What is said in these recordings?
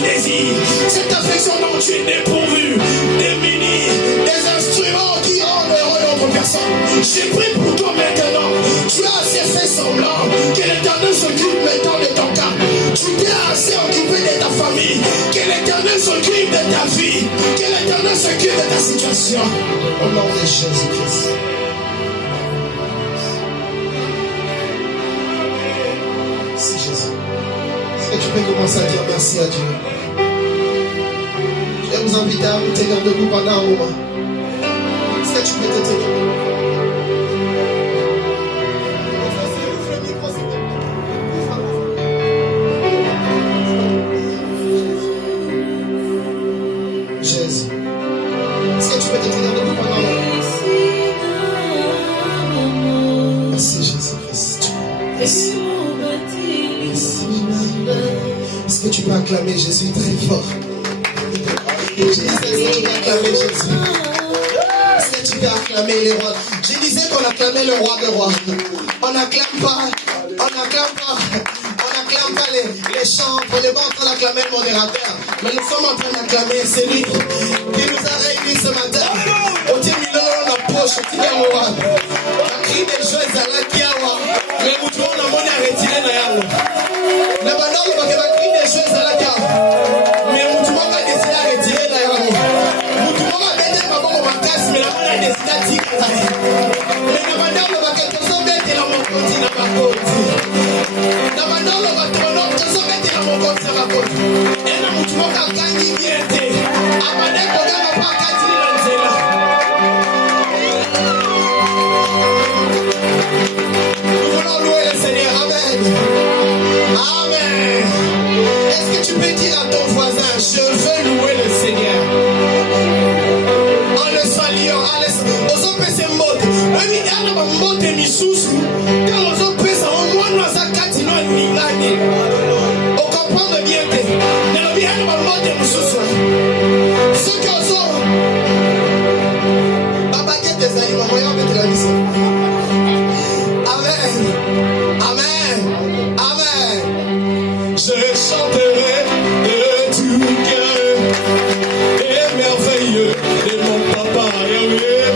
désires, cette affection dont tu es dépourvu, démuni, des instruments qui rendent heureux d'autres personnes. J'ai pris pour toi maintenant. Tu as assez fait semblant que l'Éternel s'occupe maintenant de ton cas. Tu t'es assez occupé de ta famille. Que l'Éternel s'occupe de ta vie. Que l'Éternel s'occupe de ta situation. Au nom de Jésus-Christ. Merci Jésus. Est-ce que tu peux commencer à dire merci à Dieu? Je vais vous inviter à vous tenir debout pendant un moment. Est-ce que tu peux te tenir debout? Jésus. Est-ce que tu peux te tenir debout pendant un moment? Merci Jésus-Christ. Merci. Est-ce que tu peux acclamer Jésus très fort? Je disais, est-ce que tu peux acclamer Jésus? Est-ce que tu peux acclamer les rois? Je disais qu'on acclamait le roi des rois. On n'acclame pas les chants, les bancs, on acclamait le modérateur. Mais nous sommes en train d'acclamer celui qui nous a réunis ce matin. Au Timilo, on a poche, au Tigamoa. On a crié des choses à la Kiawa. Mais vous trouvez, on a monnaie à retirer dans Yango. Mais maintenant, on va crier des choses à la Kiawa. Mais vous trouvez, on va décider à retirer dans Yango. Vous trouvez, on va mettre ma bombe en casse, mais la monnaie a décidé à tirer. Mais maintenant, on va quelque chose mettre dans mon continent, dans ma côte. Maintenant, on va tourner, on va mettre dans mon continent, dans ma côte. Et là, vous trouvez, on va gagner bien. Amade, on va pas gagner dans le zéla. Nous voulons louer le Seigneur. Amen. Amen. Est-ce que tu peux dire à ton voisin, je veux louer le Seigneur? En le saluant, aux PC mode. Même il y a un mode de misusu. Quand aux PC, au moins nous avons quatre noms de on comprend bien que dans le bien de ma mode de misusu. Ce que sont. Papa, qui est tes amis, maman, il va mettre la mission. Amen. Amen. Amen. Je chanterai de tout cœur les merveilleux de mon papa Yahweh.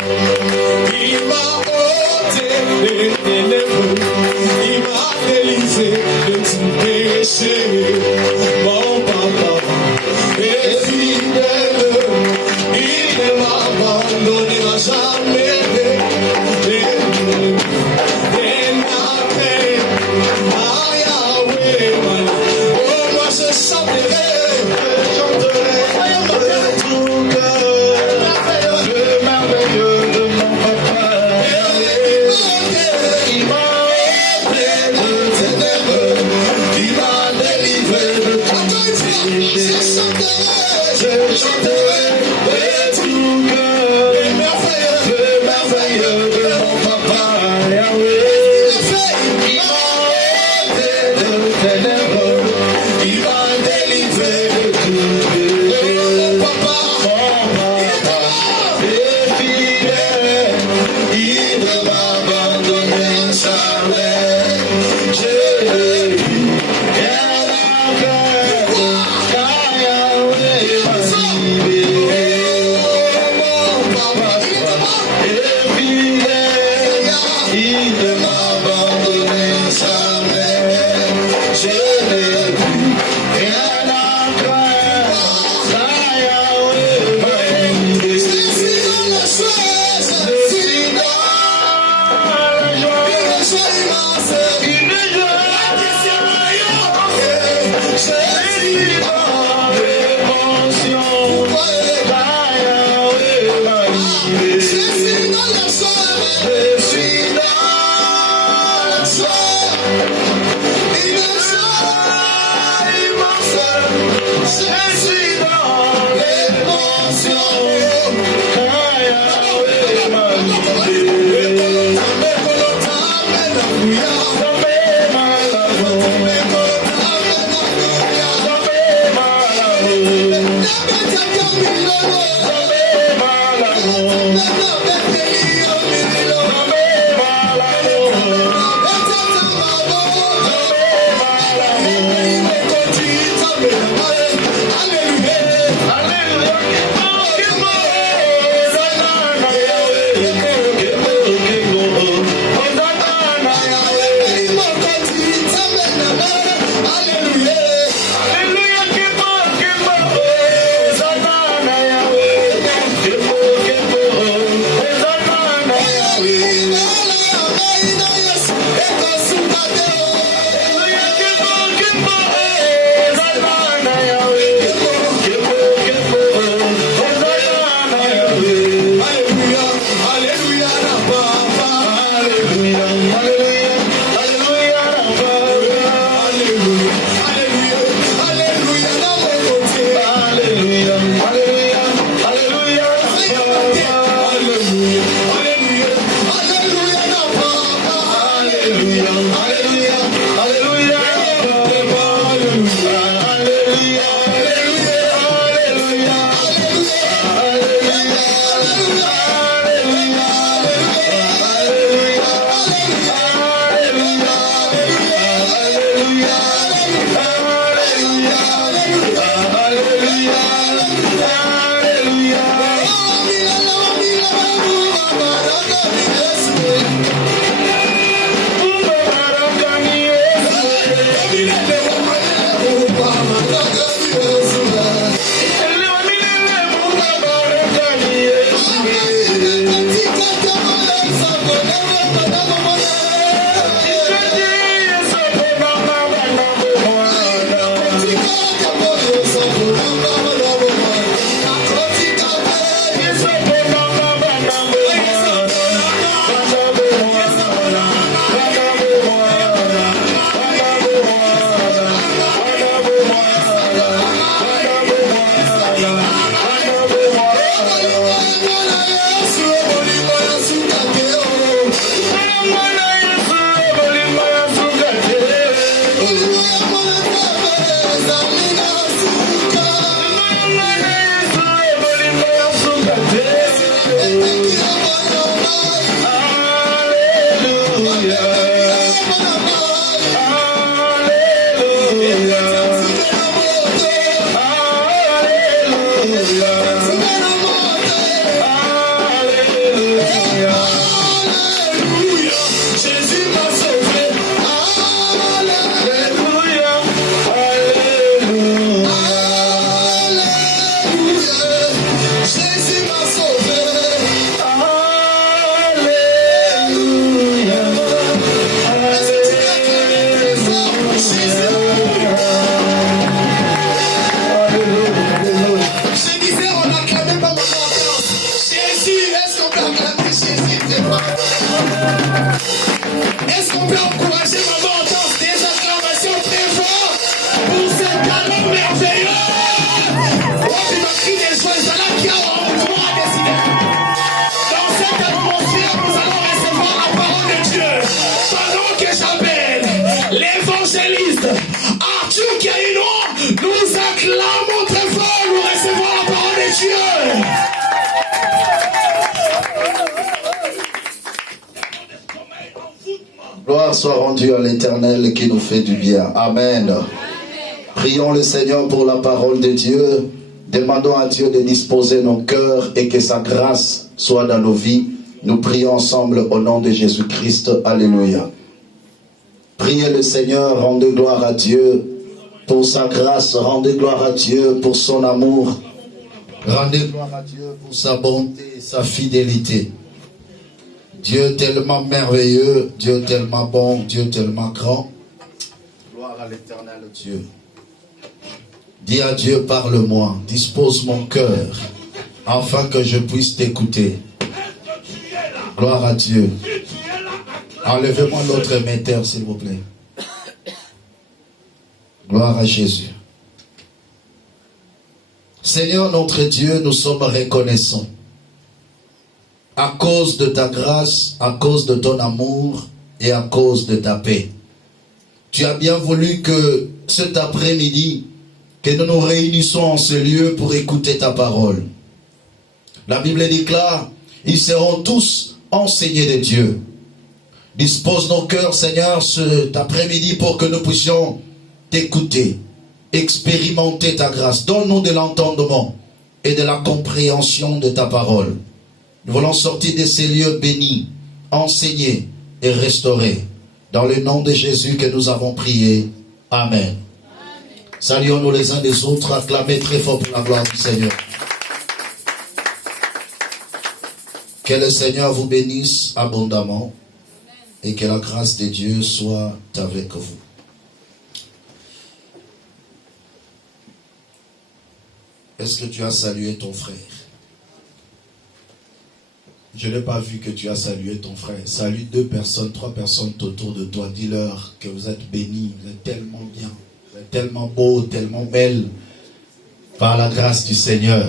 Il m'a ôté les ténèbres, il m'a délivré de tout péché. Mon papa est fidèle, il ne m'abandonnera jamais. gloire soit rendue à l'Éternel qui nous fait du bien. Amen. Prions le Seigneur pour la parole de Dieu. Demandons à Dieu de disposer nos cœurs et que sa grâce soit dans nos vies. Nous prions ensemble au nom de Jésus-Christ. Alléluia. Priez le Seigneur, rendez gloire à Dieu pour sa grâce, rendez gloire à Dieu pour son amour. Rendez gloire à Dieu pour sa bonté, sa fidélité. Dieu tellement merveilleux, Dieu tellement bon, Dieu tellement grand. Gloire à l'Éternel Dieu. Dis à Dieu, parle-moi, dispose mon cœur, afin que je puisse t'écouter. Gloire à Dieu. Enlevez-moi l'autre émetteur, s'il vous plaît. Gloire à Jésus. Seigneur notre Dieu, nous sommes reconnaissants. À cause de ta grâce, à cause de ton amour et à cause de ta paix. Tu as bien voulu que cet après-midi, que nous nous réunissons en ce lieu pour écouter ta parole. La Bible déclare, ils seront tous enseignés de Dieu. Dispose nos cœurs, Seigneur, cet après-midi pour que nous puissions t'écouter, expérimenter ta grâce. Donne-nous de l'entendement et de la compréhension de ta parole. Nous voulons sortir de ces lieux bénis, enseignés et restaurés. Dans le nom de Jésus que nous avons prié. Amen. Saluons-nous les uns des autres, acclamez très fort pour la gloire du Seigneur. Que le Seigneur vous bénisse abondamment et que la grâce de Dieu soit avec vous. Est-ce que tu as salué ton frère? Je n'ai pas vu que tu as salué ton frère. Salue 2 personnes, 3 personnes autour de toi. Dis-leur que vous êtes bénis, vous êtes tellement bien, vous êtes tellement beau, tellement belle par la grâce du Seigneur.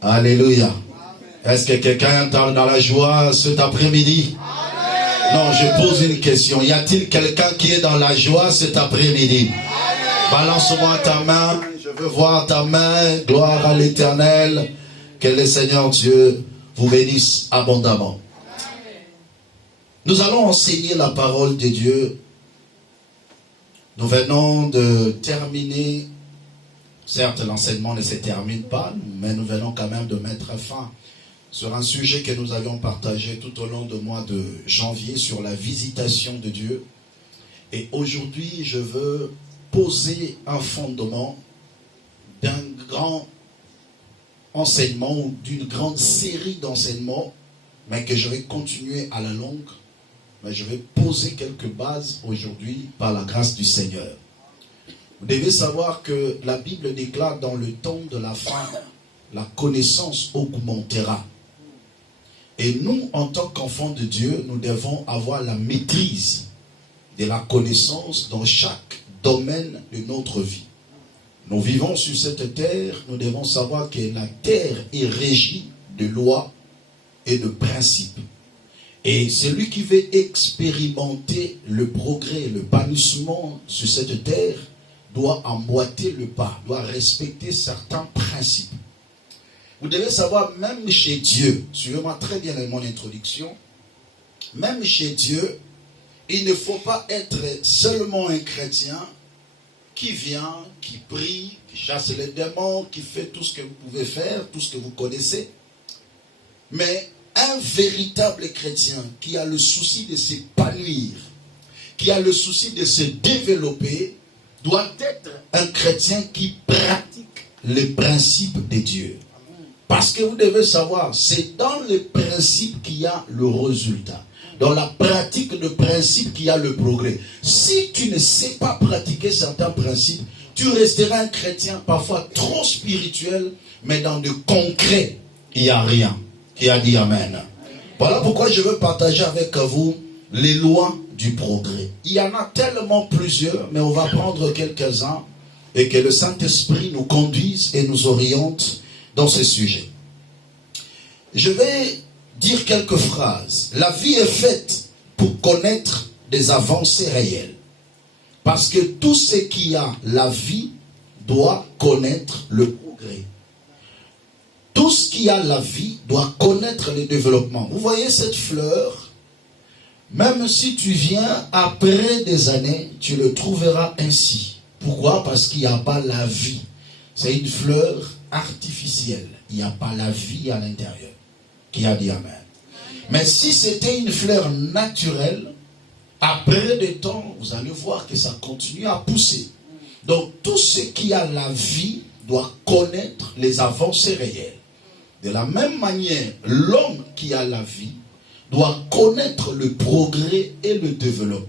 Alléluia. Est-ce que quelqu'un entend dans la joie cet après-midi? Non, je pose une question. Y a-t-il quelqu'un qui est dans la joie cet après-midi? Balance-moi ta main. Je veux voir ta main. Gloire à l'Éternel. Que le Seigneur Dieu vous bénisse abondamment. Nous allons enseigner la parole de Dieu. Nous venons de terminer. Certes, l'enseignement ne se termine pas, mais nous venons quand même de mettre fin sur un sujet que nous avions partagé tout au long du mois de janvier sur la visitation de Dieu. Et aujourd'hui, je veux poser un fondement d'un grand enseignement ou d'une grande série d'enseignements, mais que je vais continuer à la longue. Mais je vais poser quelques bases aujourd'hui par la grâce du Seigneur. Vous devez savoir que la Bible déclare dans le temps de la fin, la connaissance augmentera. Et nous, en tant qu'enfants de Dieu, nous devons avoir la maîtrise de la connaissance dans chaque domaine de notre vie. Nous vivons sur cette terre, nous devons savoir que la terre est régie de lois et de principes. Et celui qui veut expérimenter le progrès, le bannissement sur cette terre, doit emboîter le pas, doit respecter certains principes. Vous devez savoir, même chez Dieu, suivez-moi très bien mon introduction, même chez Dieu, il ne faut pas être seulement un chrétien qui vient, qui prie, qui chasse les démons, qui fait tout ce que vous pouvez faire, tout ce que vous connaissez. Mais un véritable chrétien qui a le souci de s'épanouir, qui a le souci de se développer, doit être un chrétien qui pratique les principes de Dieu. Parce que vous devez savoir, c'est dans les principes qu'il y a le résultat. Dans la pratique de principes qu'il y a le progrès. Si tu ne sais pas pratiquer certains principes, tu resteras un chrétien parfois trop spirituel, mais dans le concret, il n'y a rien. Qui a dit Amen. Voilà pourquoi je veux partager avec vous les lois du progrès. Il y en a tellement plusieurs, mais on va prendre quelques-uns et que le Saint-Esprit nous conduise et nous oriente dans ce sujet. Je vais dire quelques phrases. La vie est faite pour connaître des avancées réelles. Parce que tout ce qui a la vie doit connaître le progrès. Tout ce qui a la vie doit connaître le développement. Vous voyez cette fleur, Même si tu viens après des années, tu le trouveras ainsi. Pourquoi? Parce qu'il n'y a pas la vie. C'est une fleur artificielle. Il n'y a pas la vie à l'intérieur. Qui a dit Amen. Mais si c'était une fleur naturelle, après des temps, vous allez voir que ça continue à pousser. Donc tout ce qui a la vie doit connaître les avancées réelles. De la même manière, l'homme qui a la vie doit connaître le progrès et le développement.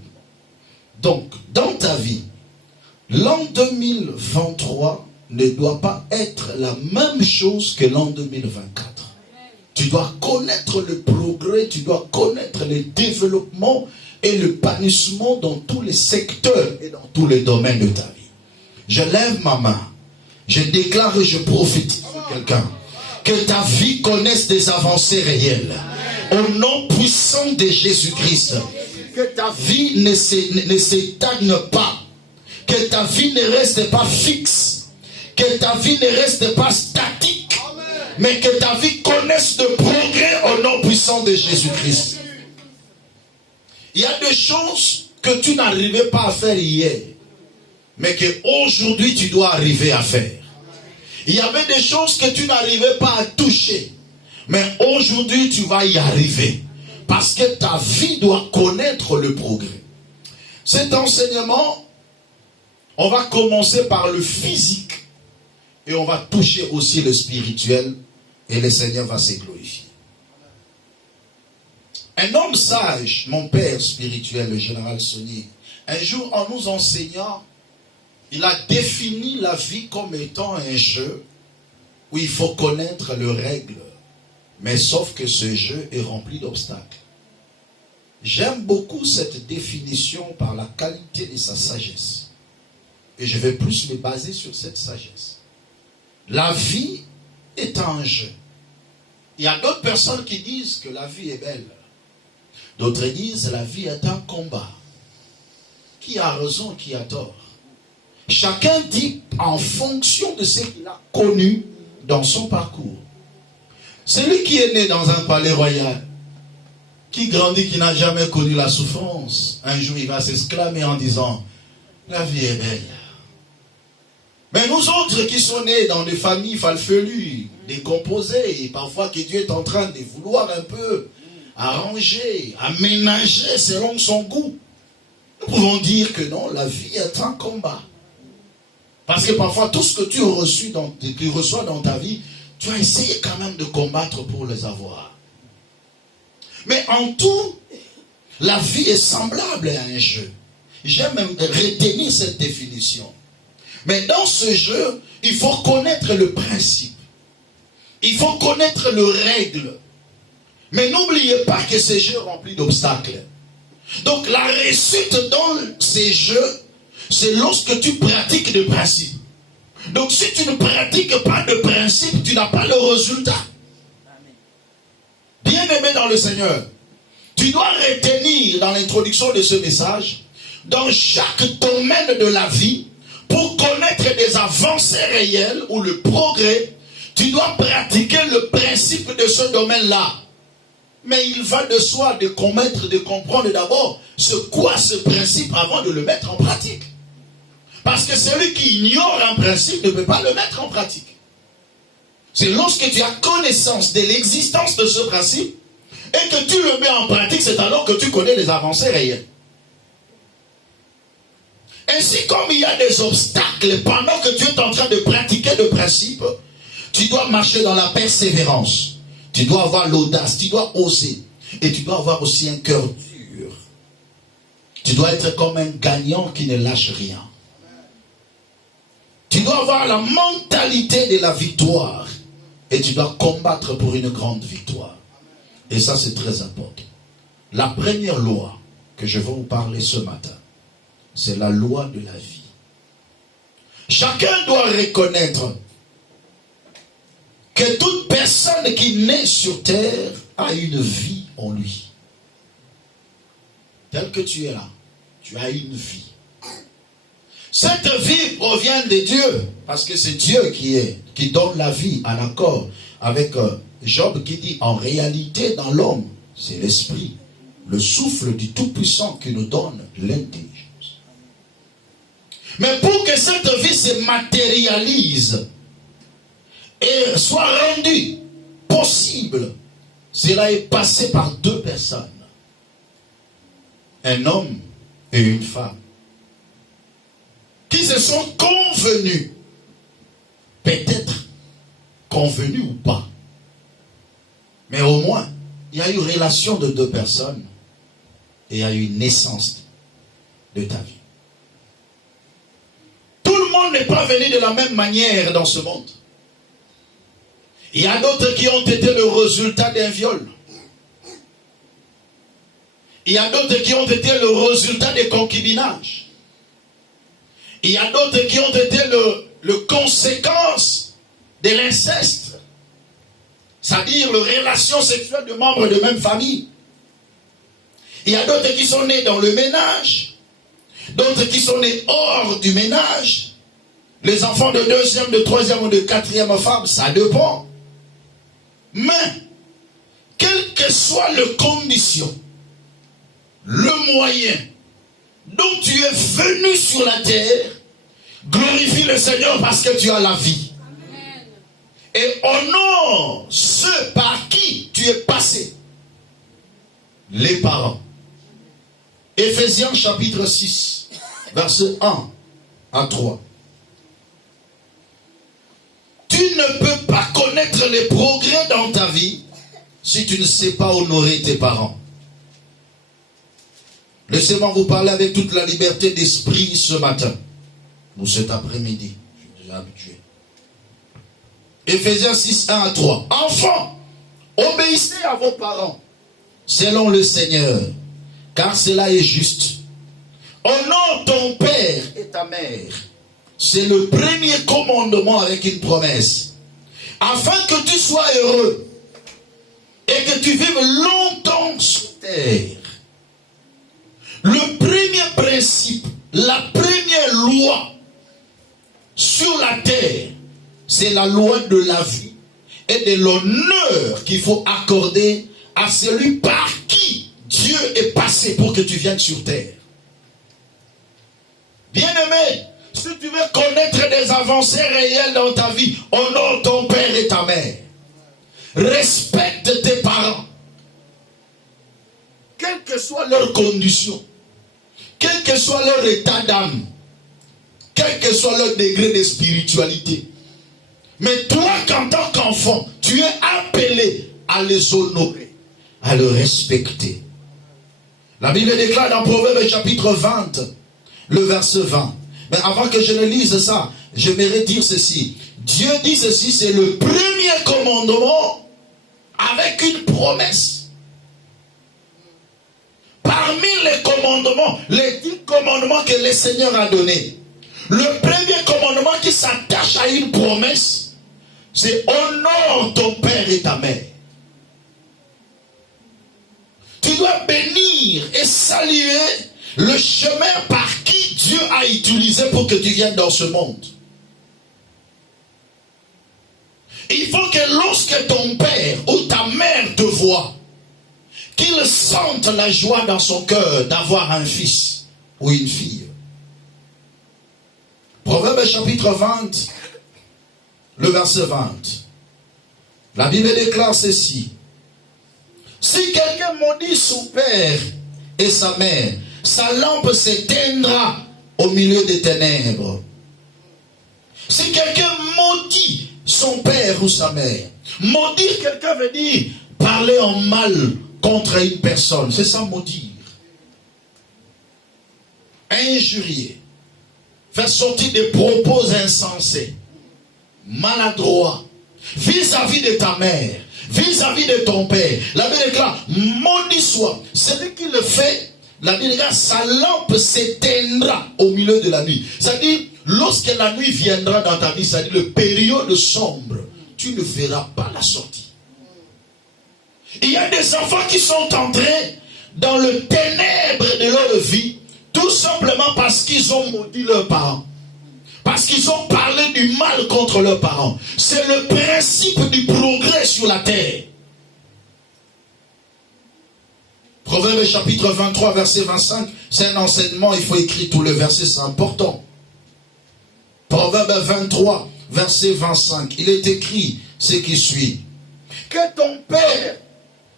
Donc, dans ta vie, l'an 2023 ne doit pas être la même chose que l'an 2024. Tu dois connaître le progrès, tu dois connaître le développement et le panissement dans tous les secteurs et dans tous les domaines de ta vie. Je lève ma main, je déclare et je prophétise sur quelqu'un. Que ta vie connaisse des avancées réelles. Au nom puissant de Jésus-Christ. Que ta vie ne s'étagne pas. Que ta vie ne reste pas fixe. Que ta vie ne reste pas statique. Mais que ta vie connaisse de progrès au nom puissant de Jésus-Christ. Il y a des choses que tu n'arrivais pas à faire hier. Mais qu'aujourd'hui tu dois arriver à faire. Il y avait des choses que tu n'arrivais pas à toucher. Mais aujourd'hui, tu vas y arriver. Parce que ta vie doit connaître le progrès. Cet enseignement, on va commencer par le physique. Et on va toucher aussi le spirituel. Et le Seigneur va se glorifier. Un homme sage, mon père spirituel, le général Saunier, un jour en nous enseignant, il a défini la vie comme étant un jeu où il faut connaître les règles. Mais sauf que ce jeu est rempli d'obstacles. J'aime beaucoup cette définition par la qualité de sa sagesse. Et je vais plus me baser sur cette sagesse. La vie est un jeu. Il y a d'autres personnes qui disent que la vie est belle. D'autres disent que la vie est un combat. Qui a raison, qui a tort? Chacun dit en fonction de ce qu'il a connu dans son parcours. Celui qui est né dans un palais royal, qui grandit, qui n'a jamais connu la souffrance, un jour il va s'exclamer en disant, la vie est belle. Mais nous autres qui sommes nés dans des familles farfelues, décomposées, et parfois que Dieu est en train de vouloir un peu arranger, aménager selon son goût, nous pouvons dire que non, la vie est un combat. Parce que parfois, tout ce que tu reçois dans ta vie, tu as essayé quand même de combattre pour les avoir. Mais en tout, la vie est semblable à un jeu. J'aime même retenir cette définition. Mais dans ce jeu, il faut connaître le principe. Il faut connaître les règles. Mais n'oubliez pas que ces jeux remplis d'obstacles. Donc la réussite dans ces jeux, c'est lorsque tu pratiques des principes. Donc si tu ne pratiques pas de principes, tu n'as pas le résultat. Bien-aimé dans le Seigneur, tu dois retenir dans l'introduction de ce message, dans chaque domaine de la vie, pour connaître des avancées réelles ou le progrès, tu dois pratiquer le principe de ce domaine-là. Mais il va de soi de comprendre d'abord c'est quoi ce principe avant de le mettre en pratique. Parce que celui qui ignore un principe ne peut pas le mettre en pratique. C'est lorsque tu as connaissance de l'existence de ce principe et que tu le mets en pratique, c'est alors que tu connais les avancées réelles. Ainsi comme il y a des obstacles pendant que tu es en train de pratiquer le principe, tu dois marcher dans la persévérance. Tu dois avoir l'audace, tu dois oser. Et tu dois avoir aussi un cœur dur. Tu dois être comme un gagnant qui ne lâche rien. Tu dois avoir la mentalité de la victoire. Et tu dois combattre pour une grande victoire. Et ça, c'est très important. La première loi que je vais vous parler ce matin, c'est la loi de la vie. Chacun doit reconnaître que toute personne qui naît sur terre a une vie en lui. Tel que tu es là, tu as une vie. Cette vie provient de Dieu, parce que c'est Dieu qui donne la vie en accord avec Job qui dit en réalité dans l'homme, c'est l'esprit. le souffle du Tout-Puissant qui nous donne l'intelligence. Mais pour que cette vie se matérialise et soit rendue possible, cela est passé par deux personnes. Un homme et une femme. Qui se sont convenus. Peut-être convenus ou pas. Mais au moins, il y a eu relation de deux personnes. Et il y a eu une naissance de ta vie. Tout le monde n'est pas venu de la même manière dans ce monde. Il y a d'autres qui ont été le résultat d'un viol. Il y a d'autres qui ont été le résultat des concubinages. Il y a d'autres qui ont été le conséquence de l'inceste. C'est-à-dire la relation sexuelle de membres de même famille. Il y a d'autres qui sont nés dans le ménage. D'autres qui sont nés hors du ménage. Les enfants de deuxième, de troisième ou de quatrième femme, ça dépend. Mais, quelle que soit la condition, le moyen dont tu es venu sur la terre, glorifie le Seigneur parce que tu as la vie. Amen. Et honore ceux par qui tu es passé. Les parents. Éphésiens chapitre 6, versets 1 à 3. Tu ne peux pas connaître les progrès dans ta vie si tu ne sais pas honorer tes parents. Laissez-moi vous parler avec toute la liberté d'esprit ce matin. Ou cet après-midi. Je suis déjà habitué. Éphésiens 6, 1 à 3. Enfants, obéissez à vos parents, selon le Seigneur, car cela est juste. Honore ton père et ta mère. C'est le premier commandement avec une promesse. Afin que tu sois heureux et que tu vives longtemps sur terre. Le premier principe, la première loi sur la terre, c'est la loi de la vie et de l'honneur qu'il faut accorder à celui par qui Dieu est passé pour que tu viennes sur terre. Bien-aimé, si tu veux connaître des avancées réelles dans ta vie, honore ton père et ta mère. Respecte tes parents. Quelles que soient leurs conditions, quel que soit leur état d'âme, quel que soit leur degré de spiritualité. Mais toi, en tant qu'enfant, tu es appelé à les honorer, à les respecter. La Bible déclare dans Proverbe chapitre 20, le verset 20. Mais avant que je ne lise ça, j'aimerais dire ceci. Dieu dit ceci, c'est le premier commandement avec une promesse. Parmi les commandements, les 10 commandements que le Seigneur a donnés, le premier commandement qui s'attache à une promesse, c'est honore ton père et ta mère. Tu dois bénir et saluer le chemin par qui Dieu a utilisé pour que tu viennes dans ce monde. Il faut que lorsque ton père ou ta mère te voit, qu'il sente la joie dans son cœur d'avoir un fils ou une fille. Proverbe chapitre 20, le verset 20. La Bible déclare ceci. Si quelqu'un maudit son père et sa mère, sa lampe s'éteindra au milieu des ténèbres. Si quelqu'un maudit son père ou sa mère, maudire quelqu'un veut dire parler en mal contre une personne. C'est ça maudire. Injurier. Faire sortir des propos insensés. Maladroits. Vis-à-vis de ta mère. Vis-à-vis de ton père. La Bible déclare, maudit soit. Celui qui le fait, la Bible déclare, sa lampe s'éteindra au milieu de la nuit. C'est-à-dire, lorsque la nuit viendra dans ta vie, c'est-à-dire le période sombre, tu ne verras pas la sortie. Il y a des enfants qui sont entrés dans le ténèbre de leur vie, tout simplement parce qu'ils ont maudit leurs parents. Parce qu'ils ont parlé du mal contre leurs parents. C'est le principe du progrès sur la terre. Proverbe chapitre 23, verset 25. C'est un enseignement, il faut écrire tout le verset, c'est important. Proverbe 23, verset 25. Il est écrit ce qui suit. Que ton père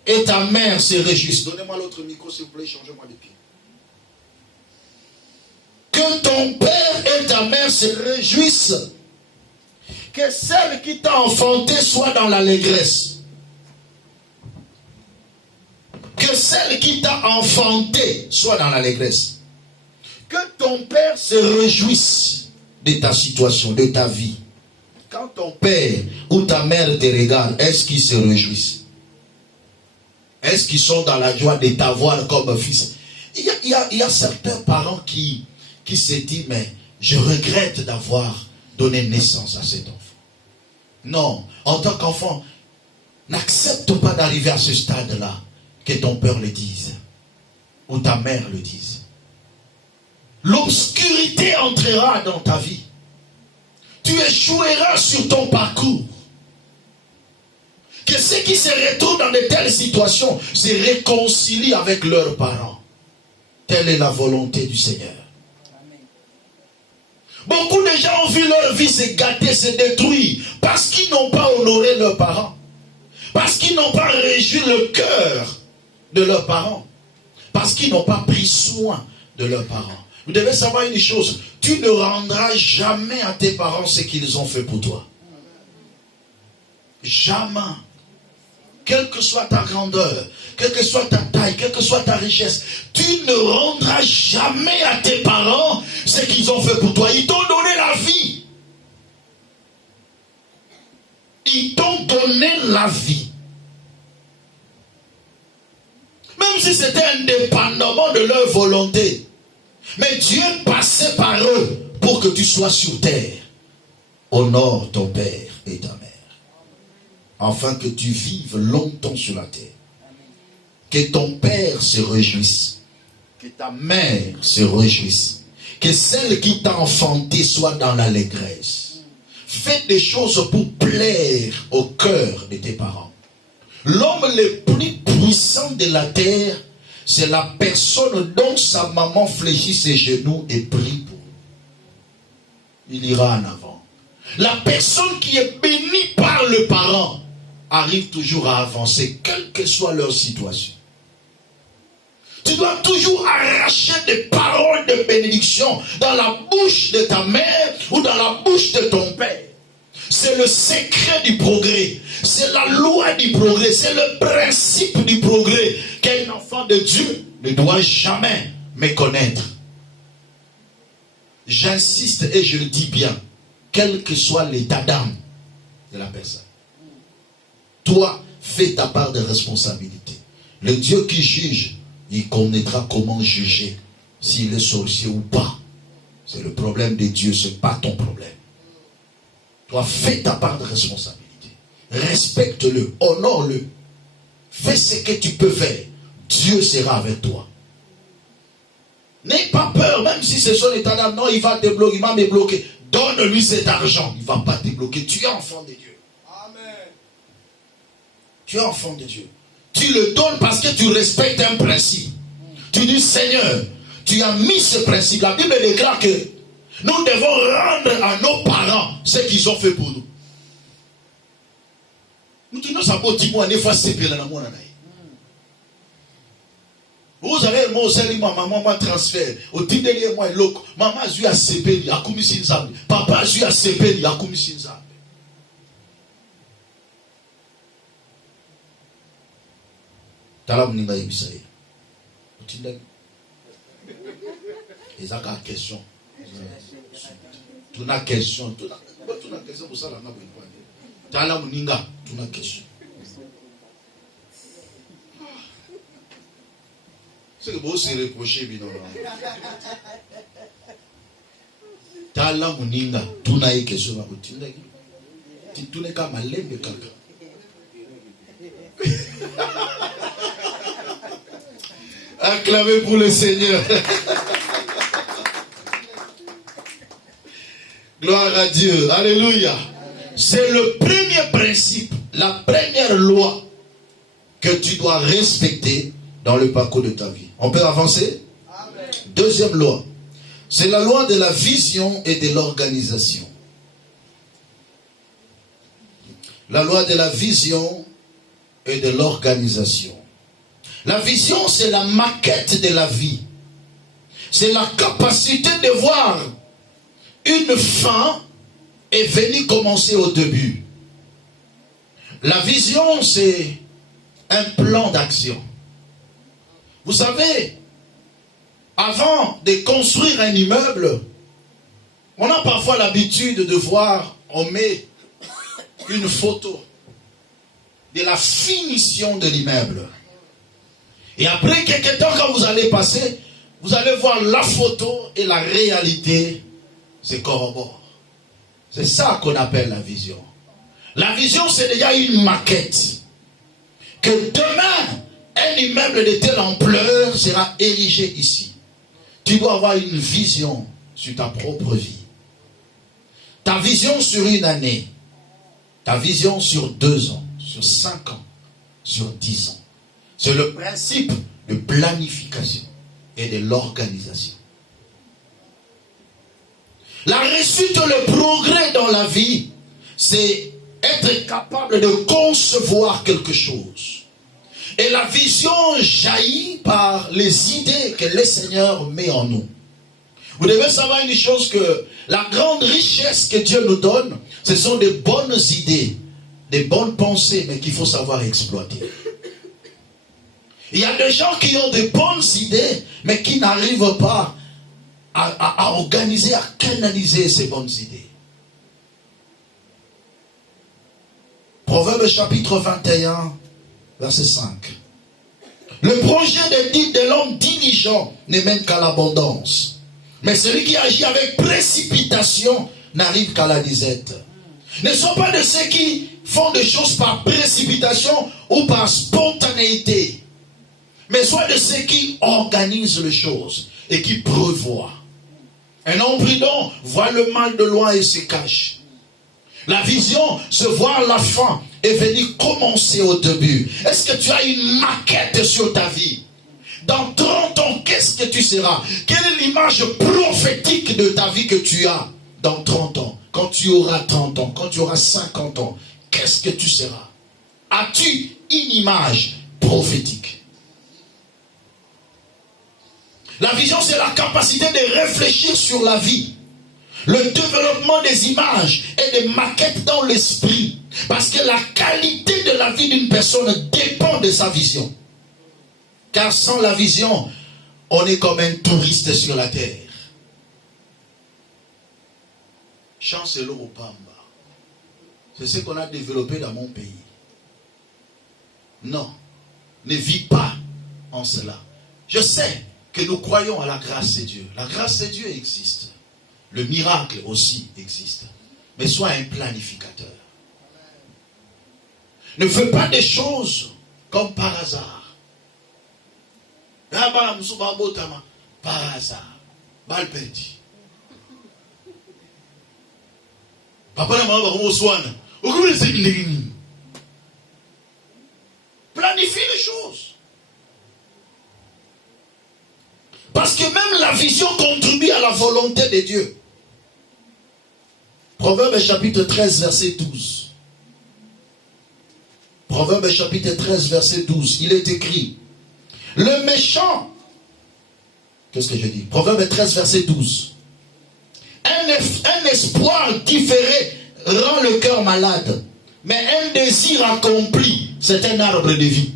et ta mère se réjouissent. Donnez-moi l'autre micro, s'il vous plaît, changez-moi de pied. Que ton père et ta mère se réjouissent. Que celle qui t'a enfanté soit dans l'allégresse. Que celle qui t'a enfanté soit dans l'allégresse. Que ton père se réjouisse de ta situation, de ta vie. Quand ton père ou ta mère te regarde, est-ce qu'ils se réjouissent? Est-ce qu'ils sont dans la joie de t'avoir comme fils? Il y a certains parents qui se disent, mais je regrette d'avoir donné naissance à cet enfant. Non, en tant qu'enfant, n'accepte pas d'arriver à ce stade-là, que ton père le dise, ou ta mère le dise. L'obscurité entrera dans ta vie. Tu échoueras sur ton parcours. Que ceux qui se retrouvent dans de telles situations se réconcilient avec leurs parents. Telle est la volonté du Seigneur. Beaucoup de gens ont vu leur vie se gâter, se détruire, parce qu'ils n'ont pas honoré leurs parents. Parce qu'ils n'ont pas réjoui le cœur de leurs parents. Parce qu'ils n'ont pas pris soin de leurs parents. Vous devez savoir une chose, tu ne rendras jamais à tes parents ce qu'ils ont fait pour toi. Jamais. Quelle que soit ta grandeur, quelle que soit ta taille, quelle que soit ta richesse, tu ne rendras jamais à tes parents ce qu'ils ont fait pour toi. Ils t'ont donné la vie. Ils t'ont donné la vie. Même si c'était indépendamment de leur volonté. Mais Dieu passait par eux pour que tu sois sur terre. Honore ton père et ta mère. Afin que tu vives longtemps sur la terre. Que ton père se réjouisse. Que ta mère se réjouisse. Que celle qui t'a enfanté soit dans l'allégresse. Fais des choses pour plaire au cœur de tes parents. L'homme le plus puissant de la terre, c'est la personne dont sa maman fléchit ses genoux et prie pour lui. Il ira en avant. La personne qui est bénie par le parent arrive toujours à avancer, quelle que soit leur situation. Tu dois toujours arracher des paroles de bénédiction dans la bouche de ta mère ou dans la bouche de ton père. C'est le secret du progrès. C'est la loi du progrès. C'est le principe du progrès qu'un enfant de Dieu ne doit jamais méconnaître. J'insiste et je le dis bien, quel que soit l'état d'âme de la personne. Toi, fais ta part de responsabilité. Le Dieu qui juge, il connaîtra comment juger, s'il est sorcier ou pas. C'est le problème de Dieu, ce n'est pas ton problème. Toi, fais ta part de responsabilité. Respecte-le, honore-le. Fais ce que tu peux faire. Dieu sera avec toi. N'aie pas peur, même si c'est son état d'âme. Non, il va te bloquer, il va me bloquer. Donne-lui cet argent. Il ne va pas te bloquer. Tu es enfant de Dieu. Amen. Tu es enfant de Dieu. Tu le donnes parce que tu respectes un principe. Tu dis, Seigneur, tu as mis ce principe. La Bible déclare que nous devons rendre à nos parents ce qu'ils ont fait pour nous. Nous tenons à beau dis-moi, des fois c'est pire dans mon année. Vous avez mon sérieux, maman m'a transféré. Au titre de moi, maman a eu à CP, à commission Zambé. Papa a eu à CP, à commission Zambé. Tala mninga yebisai. Utinda. Ezaka question. Tuna question. Tuna question pour ça là. Tala mninga, tuna question. C'est que vous se reprochez bino. Tala mninga, tuna question ba utinda. Tuna kama lembe kaka. Acclamez pour le Seigneur. Gloire à Dieu. Alléluia. C'est le premier principe, la première loi que tu dois respecter dans le parcours de ta vie. On peut avancer? Amen. Deuxième loi, c'est la loi de la vision et de l'organisation. La loi de la vision et de l'organisation. La vision, c'est la maquette de la vie. C'est la capacité de voir une fin et venir commencer au début. La vision, c'est un plan d'action. Vous savez, avant de construire un immeuble, on a parfois l'habitude de voir, on met une photo de la finition de l'immeuble. Et après quelques temps, quand vous allez passer, vous allez voir la photo et la réalité se corroborent. C'est ça qu'on appelle la vision. La vision, c'est déjà une maquette. Que demain, un immeuble de telle ampleur sera érigé ici. Tu dois avoir une vision sur ta propre vie. Ta vision sur une année. Ta vision sur 2 ans, sur 5 ans, sur 10 ans. C'est le principe de planification et de l'organisation. La réussite, le progrès dans la vie, c'est être capable de concevoir quelque chose. Et la vision jaillit par les idées que le Seigneur met en nous. Vous devez savoir une chose, que la grande richesse que Dieu nous donne, ce sont des bonnes idées, des bonnes pensées, mais qu'il faut savoir exploiter. Il y a des gens qui ont de bonnes idées, mais qui n'arrivent pas à organiser, à canaliser ces bonnes idées. Proverbe chapitre 21, verset 5. Le projet de l'homme diligent ne mène qu'à l'abondance. Mais celui qui agit avec précipitation n'arrive qu'à la disette. Ne sois pas de ceux qui font des choses par précipitation ou par spontanéité. Mais sois de ceux qui organisent les choses et qui prévoient. Un homme prudent voit le mal de loin et se cache. La vision, c'est voir la fin et venir commencer au début. Est-ce que tu as une maquette sur ta vie? Dans 30 ans, qu'est-ce que tu seras? Quelle est l'image prophétique de ta vie que tu as dans 30 ans? Quand tu auras 30 ans, quand tu auras 50 ans, qu'est-ce que tu seras? As-tu une image prophétique? La vision, c'est la capacité de réfléchir sur la vie. Le développement des images et des maquettes dans l'esprit. Parce que la qualité de la vie d'une personne dépend de sa vision. Car sans la vision, on est comme un touriste sur la terre. Chancelo au Pamba. C'est ce qu'on a développé dans mon pays. Non, ne vis pas en cela. Je sais que nous croyons à la grâce de Dieu. La grâce de Dieu existe. Le miracle aussi existe. Mais sois un planificateur. Ne fais pas des choses comme par hasard. Par hasard. Mal perdu. Papa na maman comme Oswana. Planifie les choses. Parce que même la vision contribue à la volonté de Dieu. Proverbe chapitre 13, verset 12. Proverbe chapitre 13, verset 12. Il est écrit: le méchant, qu'est-ce que je dis? Proverbe 13, verset 12. Un espoir différé rend le cœur malade, mais un désir accompli, c'est un arbre de vie.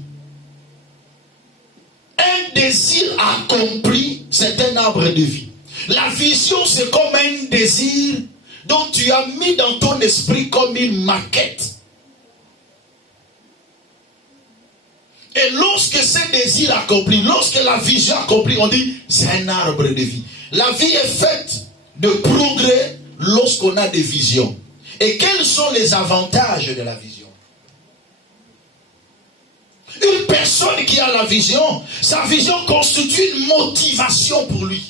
Un désir accompli, c'est un arbre de vie. La vision, c'est comme un désir dont tu as mis dans ton esprit comme une maquette. Et lorsque ce désir accompli, lorsque la vision accomplie, on dit c'est un arbre de vie. La vie est faite de progrès lorsqu'on a des visions. Et quels sont les avantages de la vision? Une personne qui a la vision, sa vision constitue une motivation pour lui.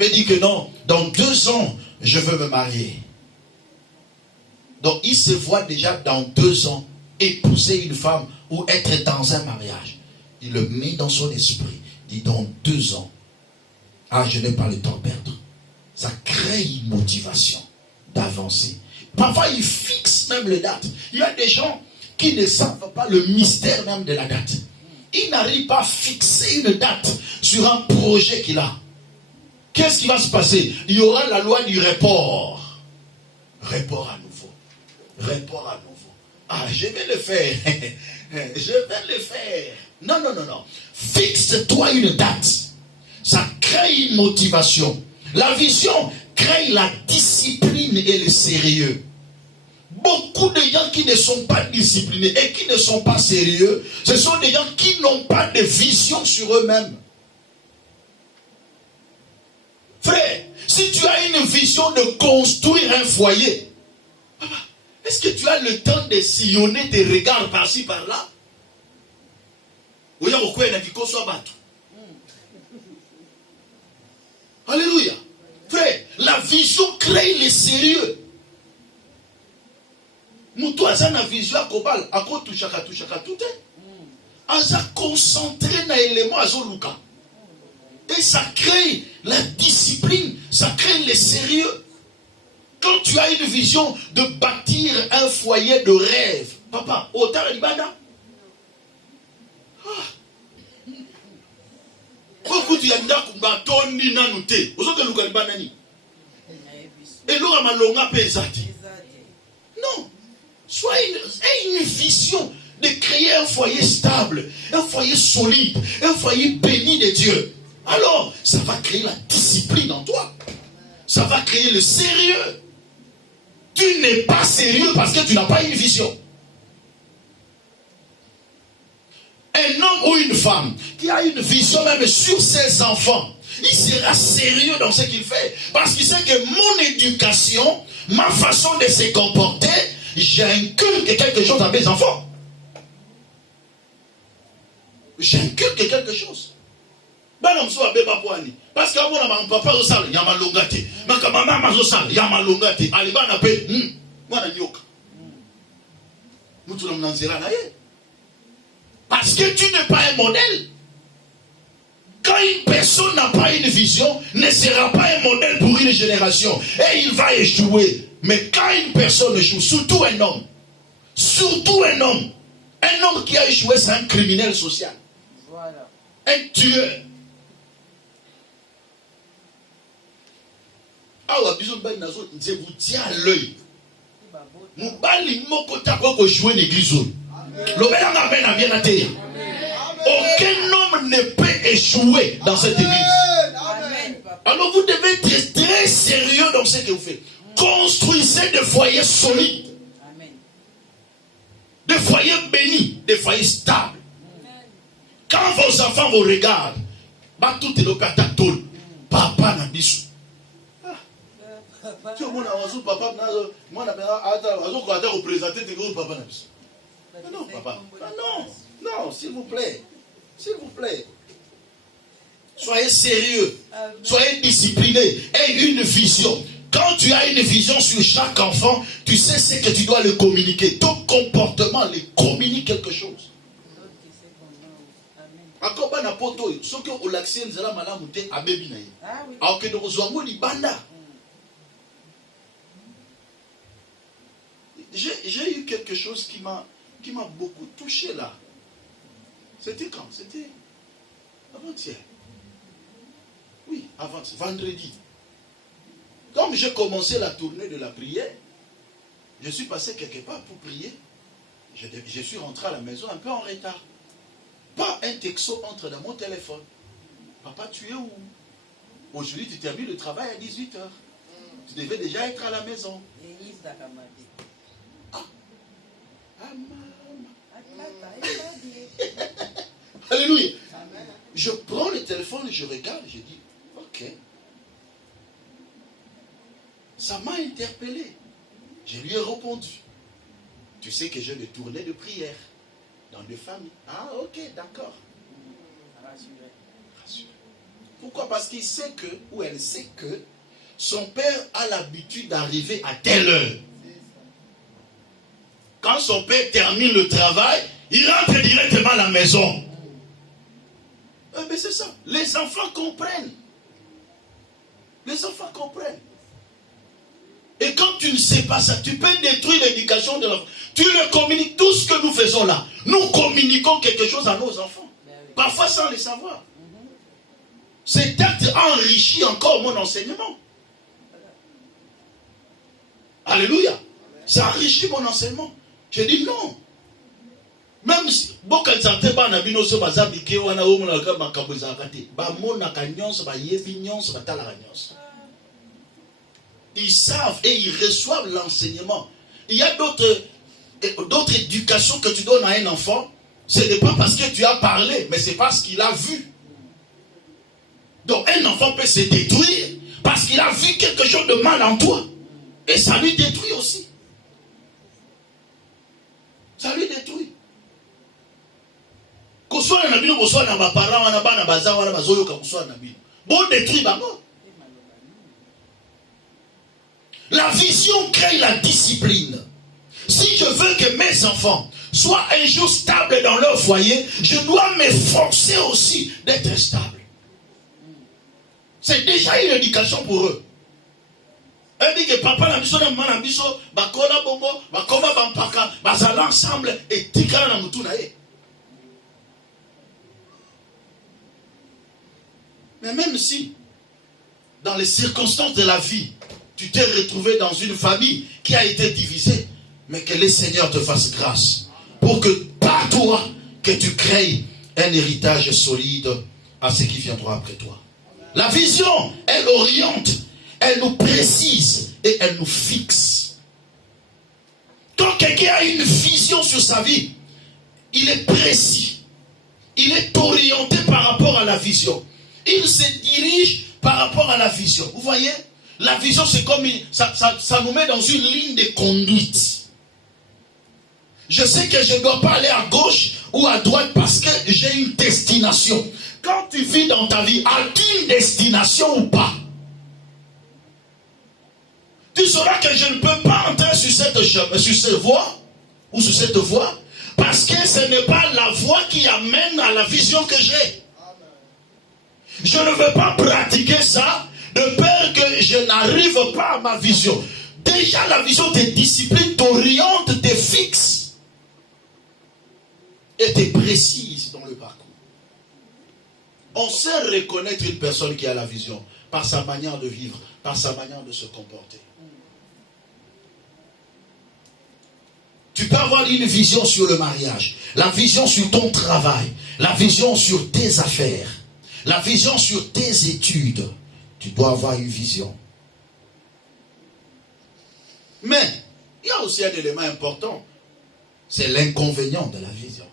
Il dit que non, dans 2 ans, je veux me marier. Donc il se voit déjà dans 2 ans épouser une femme ou être dans un mariage. il le met dans son esprit. Il dit dans 2 ans, je n'ai pas le temps de perdre. Ça crée une motivation d'avancer. Parfois, il fixe même les dates. Il y a des gens qui ne savent pas le mystère même de la date. Ils n'arrivent pas à fixer une date sur un projet qu'il a. Qu'est-ce qui va se passer? Il y aura la loi du report. Report à nouveau. Report à nouveau. Je vais le faire. Je vais le faire. Non. Fixe-toi une date. Ça crée une motivation. La vision crée la discipline et le sérieux. Beaucoup de gens qui ne sont pas disciplinés et qui ne sont pas sérieux, ce sont des gens qui n'ont pas de vision sur eux-mêmes. Frère, si tu as une vision de construire un foyer, papa, est-ce que tu as le temps de sillonner tes regards par-ci, par-là? Alléluia. Frère, la vision crée le sérieux. Moutou aza na vision à Kobal, à quoi touchaka tout. Aza concentré na élément azoluka. Et ça crée la discipline, ça crée le sérieux. Quand tu as une vision de bâtir un foyer de rêve, papa, otara libanda. Beaucoup tu yanda kumbatoni nanute. Osoke luka libanda ni. Et l'ora malonga pesati. Non. Soyez une vision de créer un foyer stable, un foyer solide, un foyer béni de Dieu. Alors, ça va créer la discipline en toi. Ça va créer le sérieux. Tu n'es pas sérieux parce que tu n'as pas une vision. Un homme ou une femme qui a une vision même sur ses enfants, il sera sérieux dans ce qu'il fait. Parce qu'il sait que mon éducation, ma façon de se comporter, j'inculque quelque chose à mes enfants. J'inculque quelque chose. Parce que mon papa il y a ma longate. Ma maman il y a ma longate. Alibana pe mwana nyoka. Mutu namnanzela na ye. Parce que tu n'es pas un modèle. Quand une personne n'a pas une vision, ne sera pas un modèle pour une génération. Et il va échouer. Mais quand une personne échoue, surtout un homme qui a échoué, c'est un criminel social. Voilà. Un tueur. Je vous tiens à l'œil. Aucun homme ne peut échouer dans cette église. Alors vous devez être très sérieux dans ce que vous faites. Construisez des foyers solides. Amen. Des foyers bénis, des foyers stables. Amen. Quand vos enfants vous regardent, tout est le papa n'a bisu. Tu vois, papa non, papa. Non, s'il vous plaît. S'il vous plaît. Soyez sérieux. Amen. Soyez disciplinés. Ayez une vision. Quand tu as une vision sur chaque enfant, tu sais ce que tu dois le communiquer. Ton comportement le communique quelque chose. J'ai eu quelque chose qui m'a beaucoup touché là. C'était quand? C'était avant-hier. Oui, avant-hier, vendredi. Comme j'ai commencé la tournée de la prière, je suis passé quelque part pour prier. Je suis rentré à la maison un peu en retard. Pas un texto entre dans mon téléphone. Papa, tu es où? Aujourd'hui, tu termines le travail à 18h. Tu devais déjà être à la maison. Alléluia. Je prends le téléphone et je regarde et je dis, ok. Ça m'a interpellé. Je lui ai répondu. Tu sais que j'ai des tournées de prière dans des familles. Ah, ok, d'accord. Rassuré. Pourquoi? Parce qu'il sait que, ou elle sait que, son père a l'habitude d'arriver à telle heure. Quand son père termine le travail, il rentre directement à la maison. Mais c'est ça. Les enfants comprennent. Les enfants comprennent. Et quand tu ne sais pas ça, tu peux détruire l'éducation de l'enfant. Tu le communiques. Tout ce que nous faisons là, nous communiquons quelque chose à nos enfants. Parfois sans les savoir. Cet acte enrichit encore mon enseignement. Alléluia. Ça enrichit mon enseignement. Je dis non. Même si ils savent et ils reçoivent l'enseignement. Il y a d'autres éducations que tu donnes à un enfant. Ce n'est pas parce que tu as parlé, mais c'est parce qu'il a vu. Donc un enfant peut se détruire parce qu'il a vu quelque chose de mal en toi. Et ça lui détruit aussi. Ça lui détruit. La vision crée la discipline. Si je veux que mes enfants soient un jour stables dans leur foyer, je dois m'efforcer aussi d'être stable. C'est déjà une éducation pour eux. Elle dit que papa n'a besoin de maman n'a besoin, bakola bongo, bakoma bampaka, bazala ensemble et tikala na mutu na ye. Mais même si, dans les circonstances de la vie, tu t'es retrouvé dans une famille qui a été divisée, mais que le Seigneur te fasse grâce pour que par toi, que tu crées un héritage solide à ce qui viendra après toi. La vision, elle oriente, elle nous précise et elle nous fixe. Quand quelqu'un a une vision sur sa vie, il est précis. Il est orienté par rapport à la vision. Il se dirige par rapport à la vision. Vous voyez? La vision, c'est comme ça nous met dans une ligne de conduite. Je sais que je ne dois pas aller à gauche ou à droite parce que j'ai une destination. Quand tu vis dans ta vie, as-tu une destination ou pas? Tu sauras que je ne peux pas entrer sur cette voie ou sur cette voie parce que ce n'est pas la voie qui amène à la vision que j'ai. Je ne veux pas pratiquer ça de peur que je n'arrive pas à ma vision. Déjà, la vision te discipline, t'oriente, te fixe et te précise dans le parcours. On sait reconnaître une personne qui a la vision par sa manière de vivre, par sa manière de se comporter. Tu peux avoir une vision sur le mariage, la vision sur ton travail, la vision sur tes affaires, la vision sur tes études. Tu dois avoir une vision. Mais, il y a aussi un élément important. C'est l'inconvénient de la vision.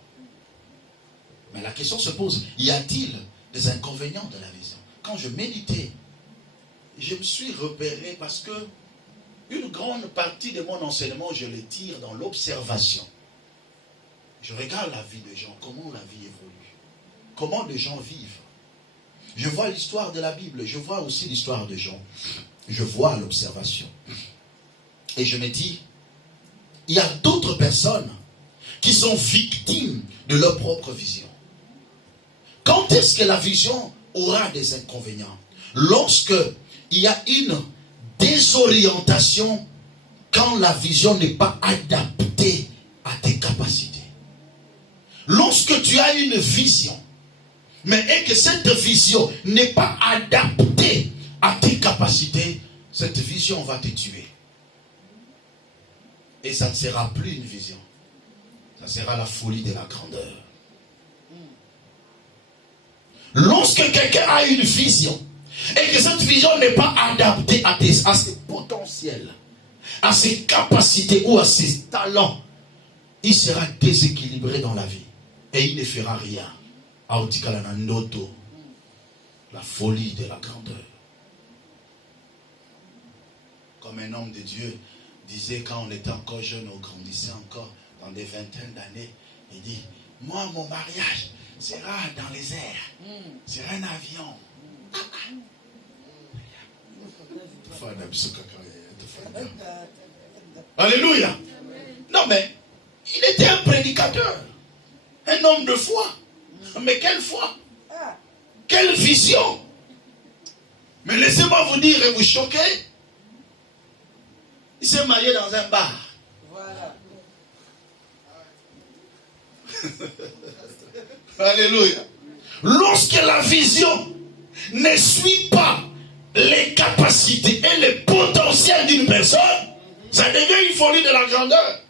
Mais la question se pose, y a-t-il des inconvénients de la vision? Quand je méditais, je me suis repéré parce que une grande partie de mon enseignement, je le tire dans l'observation. Je regarde la vie des gens, comment la vie évolue, comment les gens vivent. Je vois l'histoire de la Bible, je vois aussi l'histoire des gens. Je vois l'observation. Et je me dis, il y a d'autres personnes qui sont victimes de leur propre vision. Quand est-ce que la vision aura des inconvénients? Lorsque il y a une désorientation, quand la vision n'est pas adaptée à tes capacités. Lorsque tu as une vision, mais que cette vision n'est pas adaptée à tes capacités, cette vision va te tuer. Et ça ne sera plus une vision. Ça sera la folie de la grandeur. Lorsque quelqu'un a une vision, et que cette vision n'est pas adaptée à ses potentiels, à ses capacités ou à ses talents, il sera déséquilibré dans la vie. Et il ne fera rien. La folie de la grandeur. Comme un homme de Dieu disait quand on était encore jeune, on grandissait encore dans des vingtaines d'années, il dit, moi mon mariage sera dans les airs, sera un avion. Alléluia. Non mais, il était un prédicateur, un homme de foi. Mais quelle foi? Quelle vision! Mais laissez-moi vous dire et vous choquer. Il s'est marié dans un bar. Voilà. Alléluia. Lorsque la vision ne suit pas les capacités et les potentiels d'une personne, ça devient une folie de la grandeur.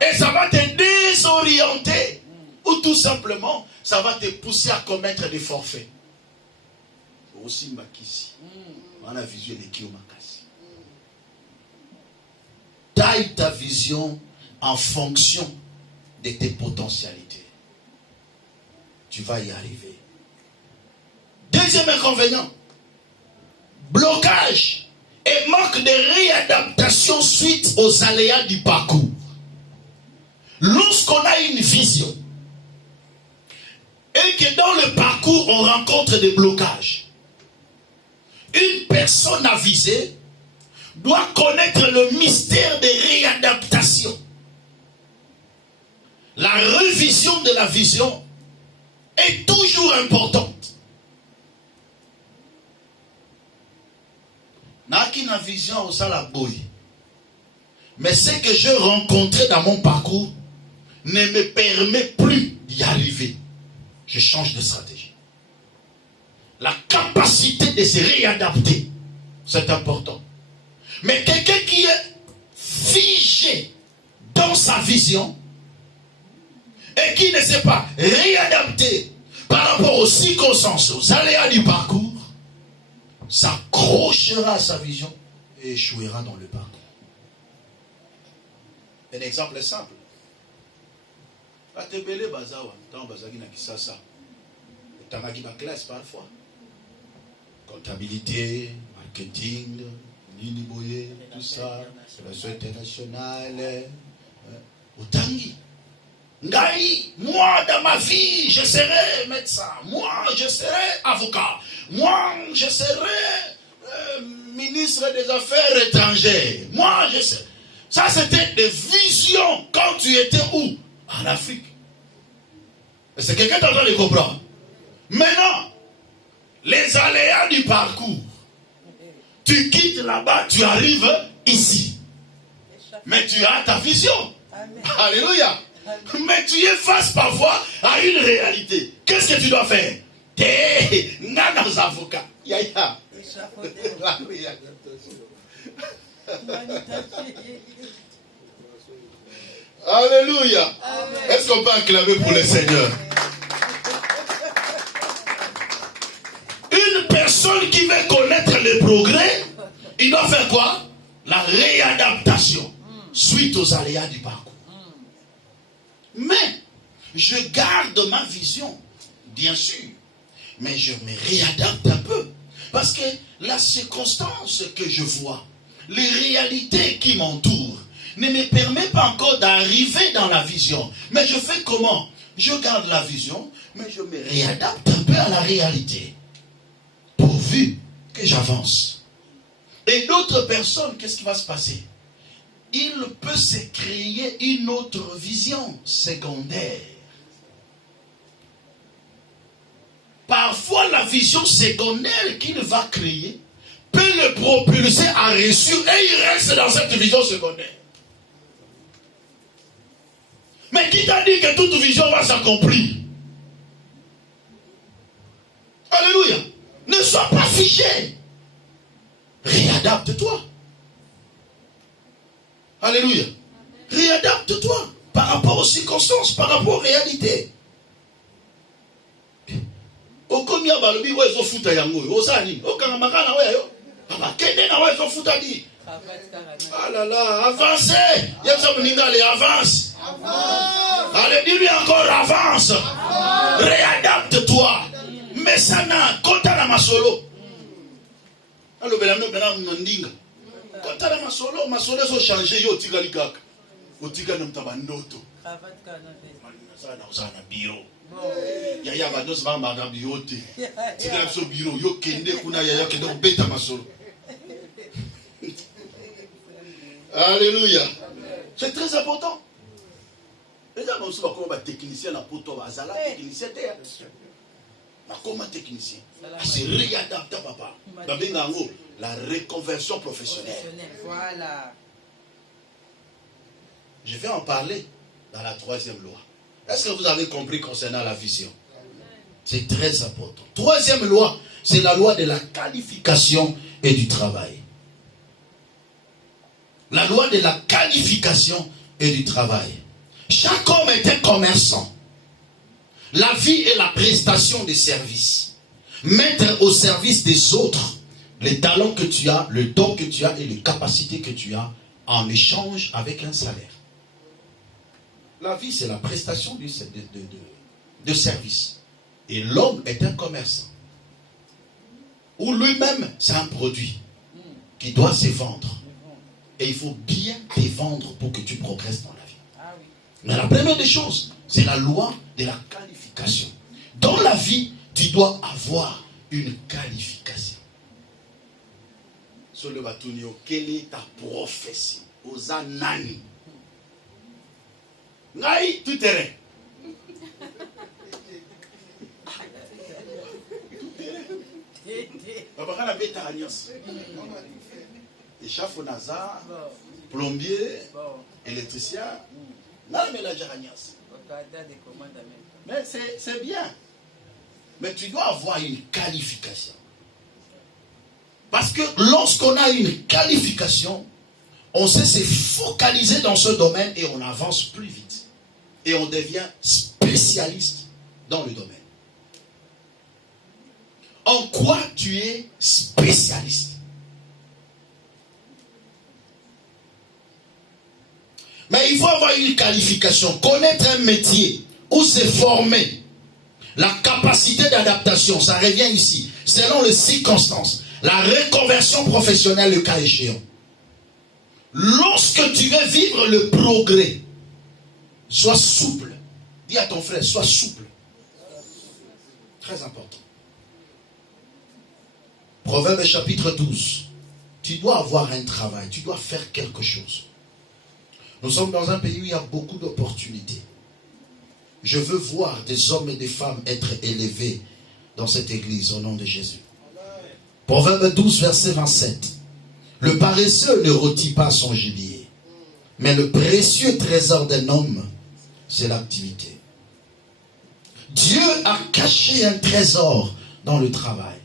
Et ça va te désorienter. Ou tout simplement, ça va te pousser à commettre des forfaits. Aussi Makisi. On a vision de Kio Makasi. Taille ta vision en fonction de tes potentialités. Tu vas y arriver. Deuxième inconvénient. Blocage et manque de réadaptation suite aux aléas du parcours. Lorsqu'on a une vision et que dans le parcours on rencontre des blocages, une personne avisée doit connaître le mystère des réadaptations. La révision de la vision est toujours importante. Naki na vision au salaboy. Mais ce que j'ai rencontré dans mon parcours ne me permet plus d'y arriver. Je change de stratégie. La capacité de se réadapter, c'est important. Mais quelqu'un qui est figé dans sa vision et qui ne sait pas réadapter par rapport aux circonstances, aux aléas du parcours, s'accrochera à sa vision et échouera dans le parcours. Un exemple simple. Atebele bazawa, dans bazagi na kisasa. Tamaki ma classe parfois. Comptabilité, marketing, nini boye, tout ça, relations internationales. Otangi. Ngai, moi dans ma vie, je serai médecin. Moi, je serai avocat. Moi, je serai ministre des Affaires étrangères. Moi, je serai... Ça, c'était des visions quand tu étais où? En Afrique. C'est quelqu'un qui est en train de comprendre. Maintenant, les aléas du parcours. Tu quittes là-bas, tu arrives ici. Mais tu as ta vision. Amen. Alléluia. Amen. Mais tu es face parfois à une réalité. Qu'est-ce que tu dois faire? T'es nos avocats. Yaya. Alléluia. Est-ce qu'on peut acclamer pour le Seigneur? Une personne qui veut connaître le progrès, il doit faire quoi? La réadaptation suite aux aléas du parcours. Mais je garde ma vision, bien sûr, mais je me réadapte un peu. Parce que la circonstance que je vois, les réalités qui m'entourent, ne me permet pas encore d'arriver dans la vision. Mais je fais comment? Je garde la vision, mais je me réadapte un peu à la réalité. Pourvu que j'avance. Et d'autres personnes, qu'est-ce qui va se passer? Il peut se créer une autre vision secondaire. Parfois, la vision secondaire qu'il va créer peut le propulser à réussir et il reste dans cette vision secondaire. Mais qui t'a dit que toute vision va s'accomplir? Alléluia. Ne sois pas figé. Réadapte-toi. Alléluia. Réadapte-toi par rapport aux circonstances, par rapport aux réalités. Okomia balobi wa ezo futa yango. Osani, okanga makana wa yo. Aba kende na wa ezo futa di. Ah là là, avancez. Yemsa muninga les avance. Allez, dis-lui encore avance. Réadapte-toi. Mais ça n'a kota na masolo. Allo belano belano ndinga. Kota na masolo, masolo so changer yo tikali kaka. Otika na mtabandoto. Sana usana biro. Yaya bados ba magabi yote. Tikala so biro yo kende kuna yaya kende beta masolo. Alléluia. C'est très important. Les gens aussi comme technicien na poto bazala technicien. Comment technicien? C'est réadapté, papa. La reconversion professionnelle. Voilà. Je vais en parler dans la 3e loi. Est-ce que vous avez compris concernant la vision? C'est très important. 3e loi, c'est la loi de la qualification et du travail. La loi de la qualification et du travail. Chaque homme est un commerçant. La vie est la prestation des services. Mettre au service des autres les talents que tu as, le don que tu as et les capacités que tu as en échange avec un salaire. La vie, c'est la prestation de service. Et l'homme est un commerçant. Ou lui-même, c'est un produit qui doit se vendre. Et il faut bien te vendre pour que tu progresses dans la vie. Mais la première des choses, c'est la loi de la qualification. Dans la vie, tu dois avoir une qualification. Sur le batunio, quelle est ta profession? Osa nani? Ngai, tout terrain. Papa, quand on a fait ta alliance, échafaud Nazar, plombier, électricien, mais c'est bien. Mais tu dois avoir une qualification. Parce que lorsqu'on a une qualification, on sait se focaliser dans ce domaine et on avance plus vite. Et on devient spécialiste dans le domaine. En quoi tu es spécialiste? Mais il faut avoir une qualification, connaître un métier ou se former. La capacité d'adaptation, ça revient ici, selon les circonstances. La reconversion professionnelle, le cas échéant. Lorsque tu veux vivre le progrès, sois souple. Dis à ton frère, sois souple. Très important. Proverbe chapitre 12. Tu dois avoir un travail, tu dois faire quelque chose. Nous sommes dans un pays où il y a beaucoup d'opportunités. Je veux voir des hommes et des femmes être élevés dans cette église au nom de Jésus. Proverbe 12, verset 27. Le paresseux ne rôtit pas son gibier, mais le précieux trésor d'un homme, c'est l'activité. Dieu a caché un trésor dans le travail.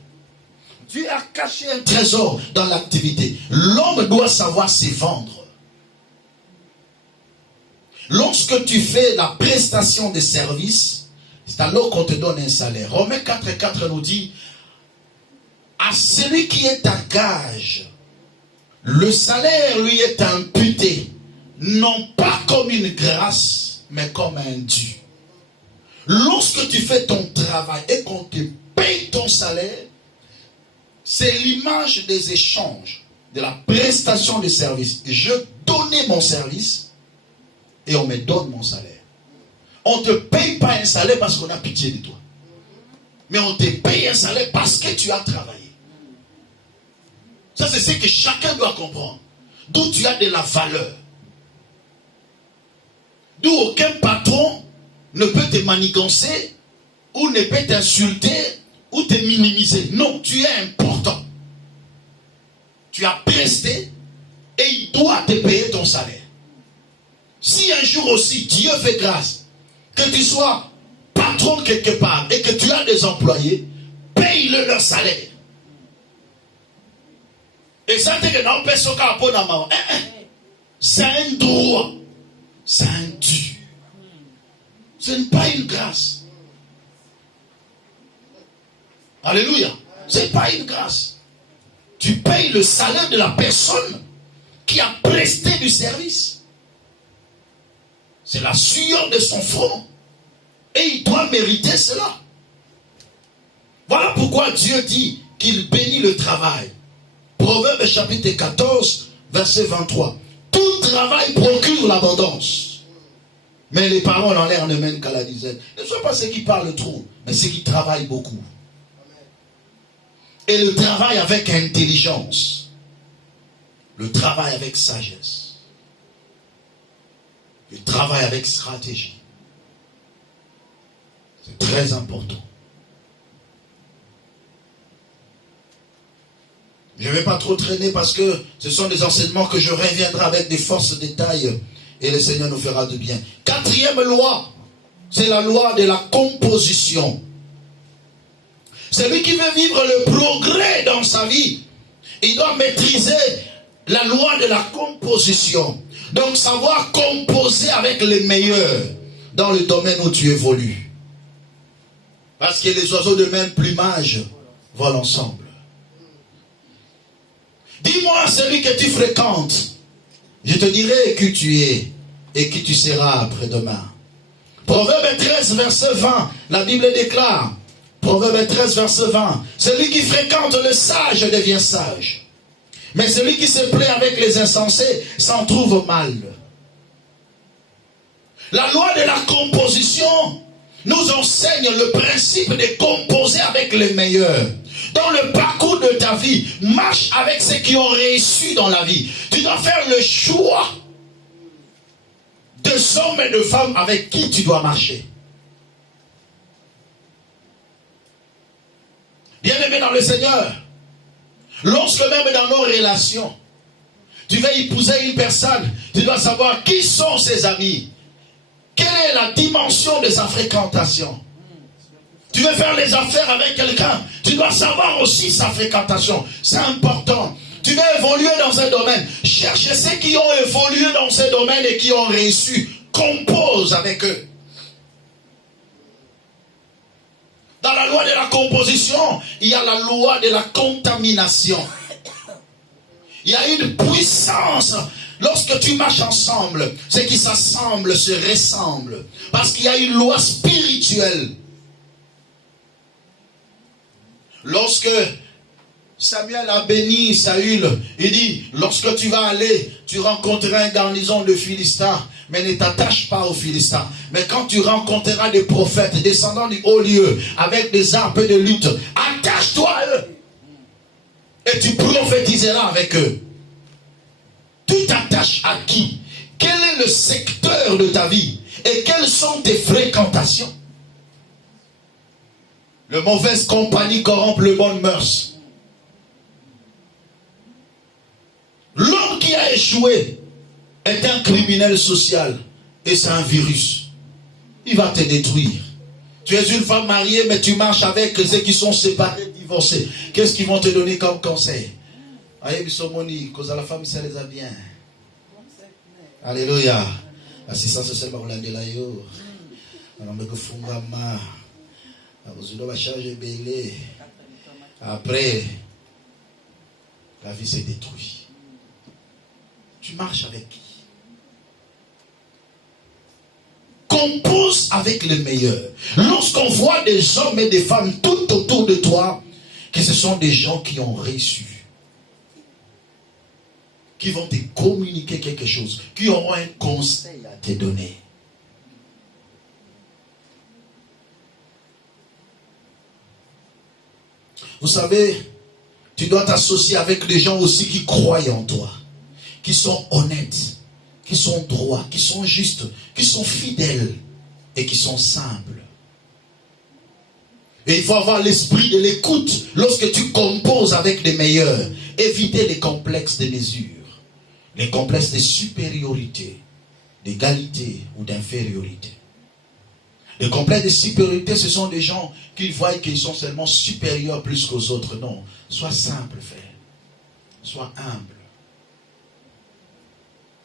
Dieu a caché un trésor dans l'activité. L'homme doit savoir se vendre. Lorsque tu fais la prestation de service, c'est alors qu'on te donne un salaire. Romains 4,4 nous dit, à celui qui est à gage, le salaire lui est imputé, non pas comme une grâce, mais comme un dû. Lorsque tu fais ton travail et qu'on te paye ton salaire, c'est l'image des échanges, de la prestation de service. Je donnais mon service et on me donne mon salaire. On ne te paye pas un salaire parce qu'on a pitié de toi. Mais on te paye un salaire parce que tu as travaillé. Ça, c'est ce que chacun doit comprendre. D'où tu as de la valeur. D'où aucun patron ne peut te manigancer ou ne peut t'insulter ou te minimiser. Non, tu es important. Tu as presté et il doit te payer ton salaire. Si un jour aussi Dieu fait grâce, que tu sois patron quelque part et que tu as des employés, paye-le leur salaire. Et ça, c'est un droit, c'est un dû. Ce n'est pas une grâce. Alléluia. Ce n'est pas une grâce. Tu payes le salaire de la personne qui a presté du service. C'est la sueur de son front. Et il doit mériter cela. Voilà pourquoi Dieu dit qu'il bénit le travail. Proverbe chapitre 14, verset 23. Tout travail procure l'abondance. Mais les paroles en l'air ne mènent qu'à la dizaine. Ne sont pas ceux qui parlent trop, mais ceux qui travaillent beaucoup. Et le travail avec intelligence. Le travail avec sagesse. Le travail avec stratégie. C'est très important. Je ne vais pas trop traîner parce que ce sont des enseignements que je reviendrai avec des forces détails et le Seigneur nous fera du bien. Quatrième loi, c'est la loi de la composition. Celui qui veut vivre le progrès dans sa vie, il doit maîtriser la loi de la composition. Donc savoir composer avec les meilleurs dans le domaine où tu évolues. Parce que les oiseaux de même plumage volent ensemble. Dis-moi celui que tu fréquentes, je te dirai qui tu es et qui tu seras après-demain. Proverbe 13, verset 20, la Bible déclare, Proverbe 13, verset 20, celui qui fréquente le sage devient sage. Mais celui qui se plaît avec les insensés s'en trouve mal. La loi de la composition nous enseigne le principe de composer avec les meilleurs. Dans le parcours de ta vie, marche avec ceux qui ont réussi dans la vie. Tu dois faire le choix de hommes et de femmes avec qui tu dois marcher. Bien-aimé dans le Seigneur, lorsque même dans nos relations, tu vas épouser une personne, tu dois savoir qui sont ses amis. Quelle est la dimension de sa fréquentation? Tu veux faire les affaires avec quelqu'un, tu dois savoir aussi sa fréquentation. C'est important. Tu veux évoluer dans un domaine, cherche ceux qui ont évolué dans ce domaine et qui ont réussi. Compose avec eux. Dans la loi de la composition, il y a la loi de la contamination. Il y a une puissance. Lorsque tu marches ensemble, ceux qui s'assemblent se ressemblent. Parce qu'il y a une loi spirituelle. Lorsque Samuel a béni Saül, il dit, lorsque tu vas aller, tu rencontreras une garnison de Philistins, mais ne t'attache pas aux Philistins. Mais quand tu rencontreras des prophètes descendant du haut lieu, avec des arpes de lutte, attache-toi à eux. Et tu prophétiseras avec eux. Tu t'attaches à qui? Quel est le secteur de ta vie? Et quelles sont tes fréquentations? Le mauvaise compagnie corrompt le bon mœurs. L'homme qui a échoué est un criminel social. Et c'est un virus. Il va te détruire. Tu es une femme mariée, mais tu marches avec ceux qui sont séparés, divorcés. Qu'est-ce qu'ils vont te donner comme conseil? Cause à la femme, ça les a bien. Alléluia. Assistance c'est le Hollande là yo. Après, la vie s'est détruite. Tu marches avec qui? Compose avec les meilleurs. Lorsqu'on voit des hommes et des femmes tout autour de toi, que ce sont des gens qui ont réussi, qui vont te communiquer quelque chose, qui auront un conseil à te donner. Vous savez, tu dois t'associer avec des gens aussi qui croient en toi, qui sont honnêtes, qui sont droits, qui sont justes, qui sont fidèles et qui sont simples. Et il faut avoir l'esprit de l'écoute lorsque tu composes avec les meilleurs. Éviter les complexes de mesure, les complexes de supériorité, d'égalité ou d'infériorité. Les complexes de supériorité, ce sont des gens qui voient qu'ils sont seulement supérieurs plus qu'aux autres. Non, sois simple, frère. Sois humble.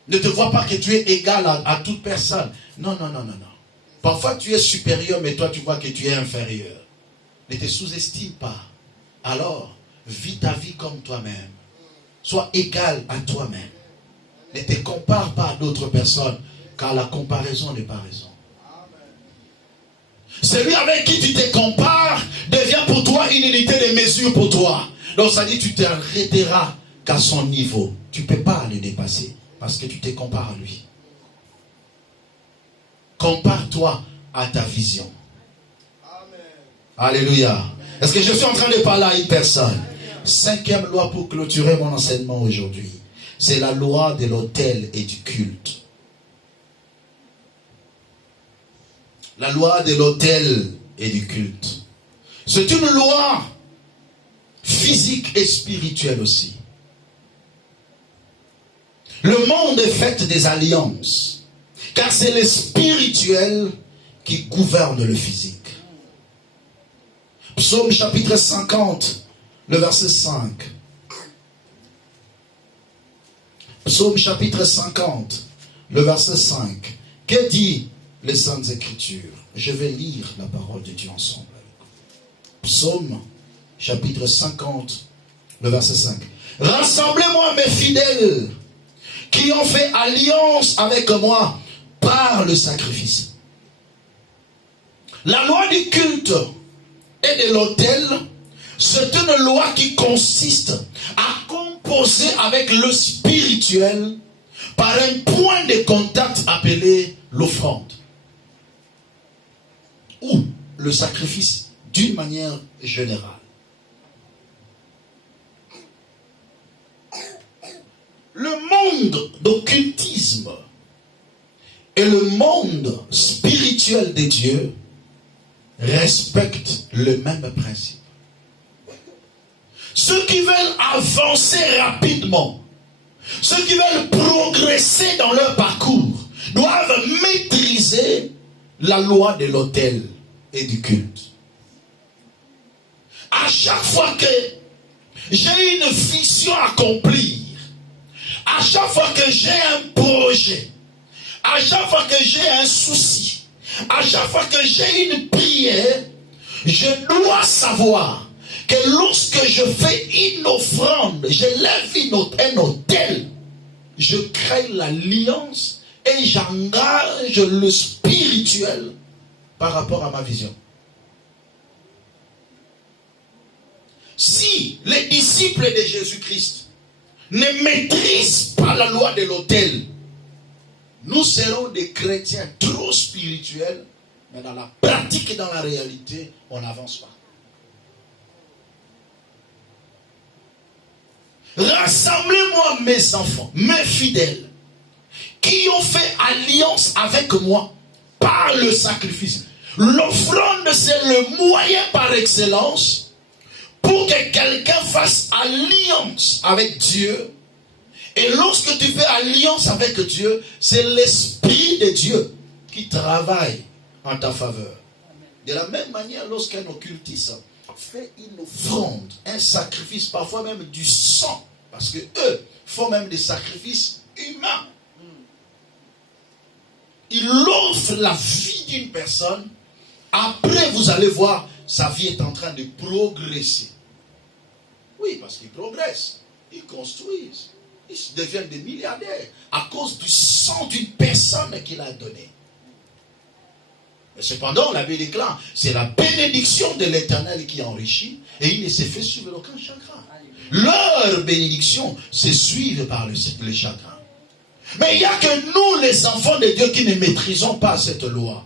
Ne te vois pas que tu es égal à toute personne. Non, non, non, non, non. Parfois tu es supérieur, mais toi tu vois que tu es inférieur. Ne te sous-estime pas. Alors, vis ta vie comme toi-même. Sois égal à toi-même. Ne te compare pas à d'autres personnes, car la comparaison n'est pas raison. Celui avec qui tu te compares devient pour toi une unité de mesure pour toi. Donc ça dit tu t'arrêteras qu'à son niveau. Tu ne peux pas le dépasser parce que tu te compares à lui. Compare-toi à ta vision. Amen. Alléluia. Est-ce que je suis en train de parler à une personne? Cinquième loi pour clôturer mon enseignement aujourd'hui. C'est la loi de l'autel et du culte. La loi de l'autel et du culte. C'est une loi physique et spirituelle aussi. Le monde est fait des alliances, car c'est le spirituel qui gouverne le physique. Psaume chapitre 50, le verset 5. Psaume chapitre 50, le verset 5. Que dit les Saintes Écritures? Je vais lire la parole de Dieu ensemble. Psaume chapitre 50, le verset 5. Rassemblez-moi mes fidèles qui ont fait alliance avec moi par le sacrifice. La loi du culte et de l'autel, c'est une loi qui consiste à composer avec le spirituel par un point de contact appelé l'offrande ou le sacrifice d'une manière générale. Le monde d'occultisme et le monde spirituel de Dieu respectent le même principe. Ceux qui veulent avancer rapidement, ceux qui veulent progresser dans leur parcours, doivent maîtriser la loi de l'autel et du culte. À chaque fois que j'ai une vision à accomplir, à chaque fois que j'ai un projet, à chaque fois que j'ai un souci, à chaque fois que j'ai une prière, je dois savoir que lorsque je fais une offrande, je lève un autel, je crée l'alliance et j'engage le spirituel par rapport à ma vision. Si les disciples de Jésus-Christ ne maîtrisent pas la loi de l'autel, nous serons des chrétiens trop spirituels, mais dans la pratique et dans la réalité, on n'avance pas. Rassemblez-moi mes enfants, mes fidèles, qui ont fait alliance avec moi par le sacrifice. L'offrande, c'est le moyen par excellence pour que quelqu'un fasse alliance avec Dieu. Et lorsque tu fais alliance avec Dieu, c'est l'Esprit de Dieu qui travaille en ta faveur. De la même manière, lorsqu'un occultiste fait une offrande, un sacrifice, parfois même du sang, parce que eux font même des sacrifices humains. Il offre la vie d'une personne. Après, vous allez voir, sa vie est en train de progresser. Oui, parce qu'ils progressent, ils construisent, ils deviennent des milliardaires à cause du sang d'une personne qu'il a donnée. Mais cependant, la Bible déclare, c'est la bénédiction de l'Éternel qui enrichit et il ne s'est fait suivre aucun chagrin. Leur bénédiction se suivent par le chagrin. Mais il n'y a que nous, les enfants de Dieu, qui ne maîtrisons pas cette loi.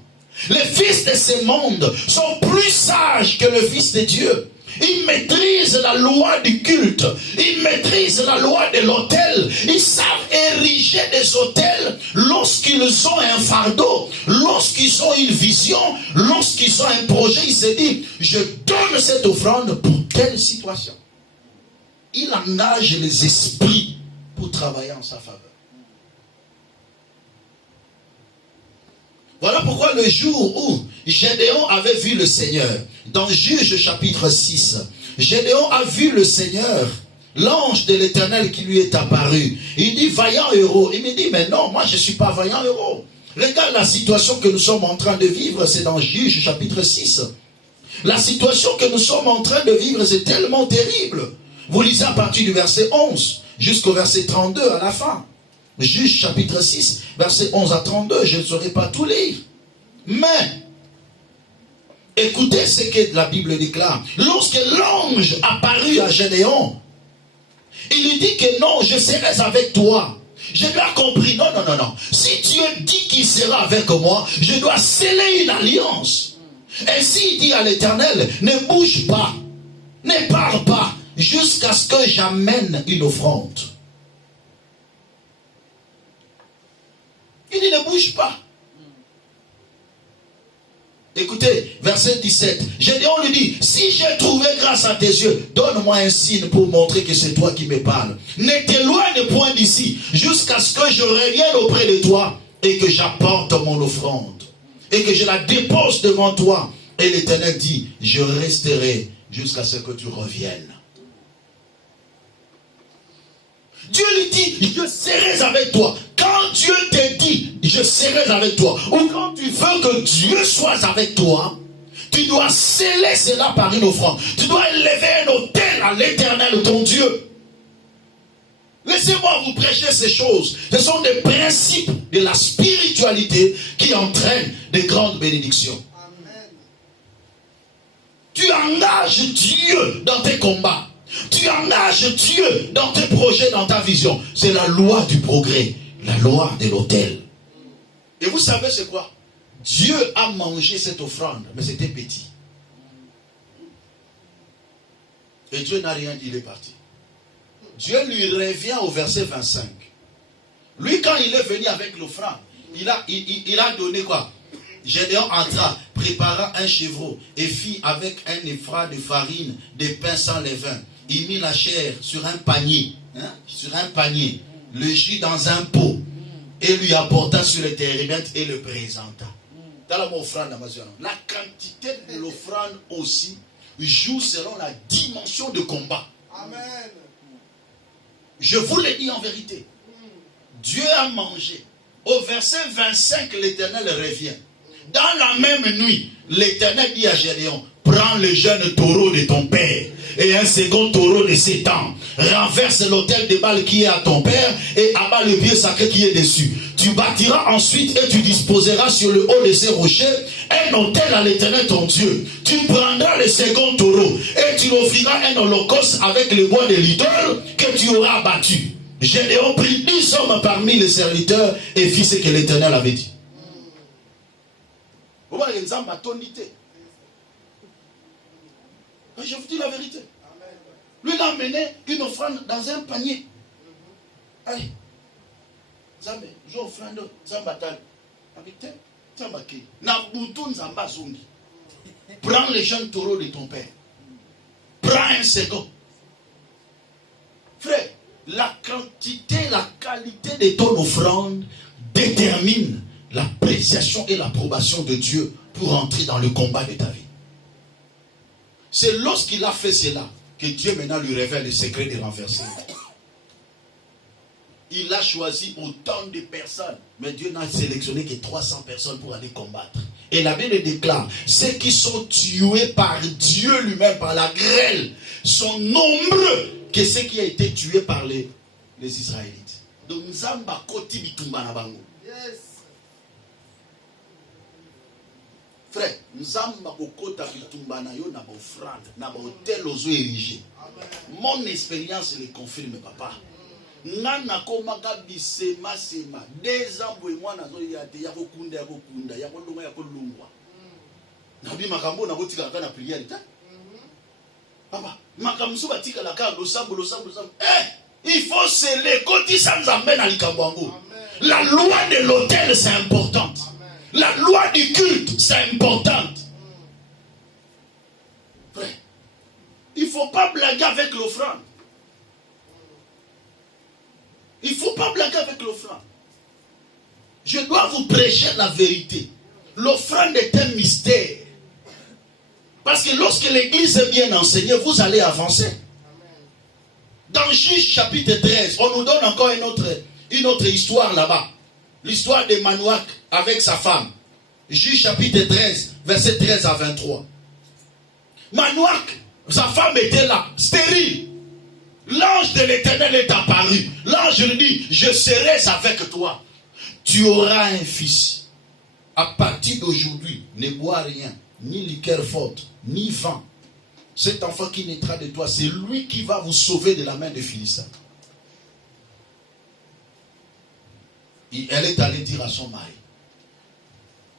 Les fils de ce monde sont plus sages que le Fils de Dieu. Ils maîtrisent la loi du culte. Ils maîtrisent la loi de l'autel. Ils savent ériger des autels lorsqu'ils ont un fardeau, lorsqu'ils ont une vision, lorsqu'ils ont un projet. Ils se disent, je donne cette offrande pour telle situation. Il engage les esprits pour travailler en sa faveur. Voilà pourquoi le jour où Gédéon avait vu le Seigneur, dans Juge chapitre 6, Gédéon a vu le Seigneur, l'ange de l'Éternel qui lui est apparu. Il dit, vaillant héros. Il me dit, mais non, moi je ne suis pas vaillant héros. Regarde la situation que nous sommes en train de vivre, c'est dans Juge chapitre 6. La situation que nous sommes en train de vivre, c'est tellement terrible. Vous lisez à partir du verset 11 jusqu'au verset 32 à la fin. Juge chapitre 6, verset 11 à 32, je ne saurais pas tout lire. Mais, écoutez ce que la Bible déclare. Lorsque l'ange apparut à Gédéon, il lui dit que non, je serai avec toi. Je lui ai compris, non. Si Dieu dit qu'il sera avec moi, je dois sceller une alliance. Et s'il dit à l'Éternel, ne bouge pas, ne parle pas, jusqu'à ce que j'amène une offrande. Il dit, ne bouge pas. Écoutez, verset 17. Gédéon lui dit, si j'ai trouvé grâce à tes yeux, donne-moi un signe pour montrer que c'est toi qui me parles. Ne t'éloigne point d'ici, jusqu'à ce que je revienne auprès de toi et que j'apporte mon offrande. Et que je la dépose devant toi. Et l'Éternel dit, je resterai jusqu'à ce que tu reviennes. Dieu lui dit, je serai avec toi. Quand Dieu te dit, je serai avec toi, ou quand tu veux que Dieu soit avec toi, tu dois sceller cela par une offrande. Tu dois élever un autel à l'Éternel, ton Dieu. Laissez-moi vous prêcher ces choses. Ce sont des principes de la spiritualité qui entraînent de grandes bénédictions. Amen. Tu engages Dieu dans tes combats. Tu engages Dieu dans tes projets, dans ta vision. C'est la loi du progrès, la loi de l'autel. Et vous savez c'est quoi? Dieu a mangé cette offrande, mais c'était petit. Et Dieu n'a rien dit, il est parti. Dieu lui revient au verset 25. Lui, quand il est venu avec l'offrande, il a donné quoi? Gédéon entra, prépara un chevreau et fit avec un éphrat de farine des pains sans levain. Il mit la chair sur un panier, le jus dans un pot, et lui apporta sur le térébinthe et le présenta. Dans la offrande, la quantité de l'offrande aussi joue selon la dimension de combat. Amen. Je vous l'ai dit en vérité. Dieu a mangé. Au verset 25, l'Éternel revient. Dans la même nuit, l'Éternel dit à Gédéon, prends le jeune taureau de ton père et un second taureau de 7 ans. Renverse l'autel de Baal qui est à ton père et abat le pied sacré qui est dessus. Tu bâtiras ensuite et tu disposeras sur le haut de ces rochers un autel à l'Éternel ton Dieu. Tu prendras le second taureau et tu offriras un holocauste avec le bois de l'idole que tu auras abattu. Gédéon prit 10 hommes parmi les serviteurs et fit ce que l'Éternel avait dit. Vous voyez, l'exemple à tonité. Je vous dis la vérité. Lui, il a amené une offrande dans un panier. Allez. Zambe, j'ai offrande, Zambatal. Habité, Zambaki. Nabutoun Zamba Zungi. Prends les jeunes taureaux de ton père. Prends un second. Frère, la quantité, la qualité de ton offrande détermine l'appréciation et l'approbation de Dieu pour entrer dans le combat de ta vie. C'est lorsqu'il a fait cela que Dieu maintenant lui révèle le secret de renverser. Il a choisi autant de personnes, mais Dieu n'a sélectionné que 300 personnes pour aller combattre. Et la Bible déclare, ceux qui sont tués par Dieu lui-même, par la grêle, sont nombreux que ceux qui ont été tués par les Israélites. Donc, Nzamba koti bitumba na bango. Yes. Frère, Nzamba kokota bitumba na yo na ba offrande, na ba hôtel ozo érigé. Mon expérience le confirme, papa. Nana komaka bisema sema 2 ans boy mwana zo yate ya kokunda ya kolunga ya kolungwa. Nabi makambo na kotika kana prière ta. Papa, makamso batika la ka lo sambo. Il faut sceller koti sanzambe na likambo. La loi de l'autel c'est importante. La loi du culte c'est importante. Frère, il faut pas blaguer avec l'offrande. Il ne faut pas blaguer avec l'offrande. Je dois vous prêcher la vérité. L'offrande est un mystère. Parce que lorsque l'église est bien enseignée, vous allez avancer. Dans Juge chapitre 13, on nous donne encore une autre histoire là-bas. L'histoire de Manoach avec sa femme. Juge chapitre 13, verset 13 à 23. Manoach, sa femme était là, stérile. L'ange de l'Éternel est apparu. L'ange lui dit, je serai avec toi. Tu auras un fils. À partir d'aujourd'hui, ne bois rien, ni liqueur forte, ni vin. Cet enfant qui naîtra de toi, c'est lui qui va vous sauver de la main des Philistins. Elle est allée dire à son mari.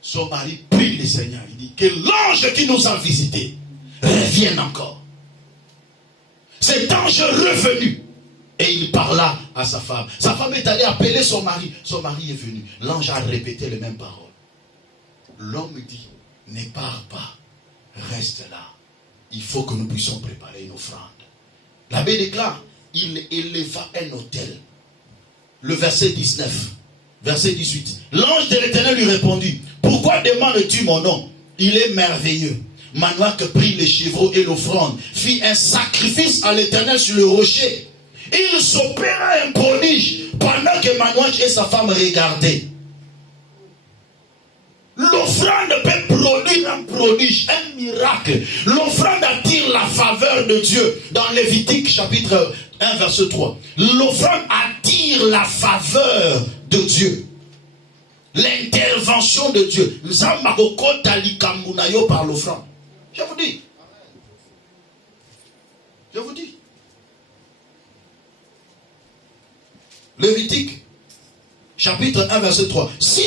Son mari prie le Seigneur. Il dit que l'ange qui nous a visités revienne encore. Cet ange est revenu et il parla à sa femme. Sa femme est allée appeler son mari. Son mari est venu. L'ange a répété les mêmes paroles. L'homme dit, ne pars pas, reste là. Il faut que nous puissions préparer une offrande. L'abbé déclare, il éleva un autel. Le verset 19, verset 18. L'ange de l'Éternel lui répondit, pourquoi demandes-tu mon nom? Il est merveilleux. Manoach prit les chevreaux et l'offrande, fit un sacrifice à l'Éternel sur le rocher. Il s'opéra un prodige pendant que Manoach et sa femme regardaient. L'offrande peut produire un prodige, un miracle. L'offrande attire la faveur de Dieu. Dans Lévitique chapitre 1 verset 3. L'offrande attire la faveur de Dieu. L'intervention de Dieu. Par l'offrande. Je vous dis. Je vous dis. Lévitique chapitre 1 verset 3. Si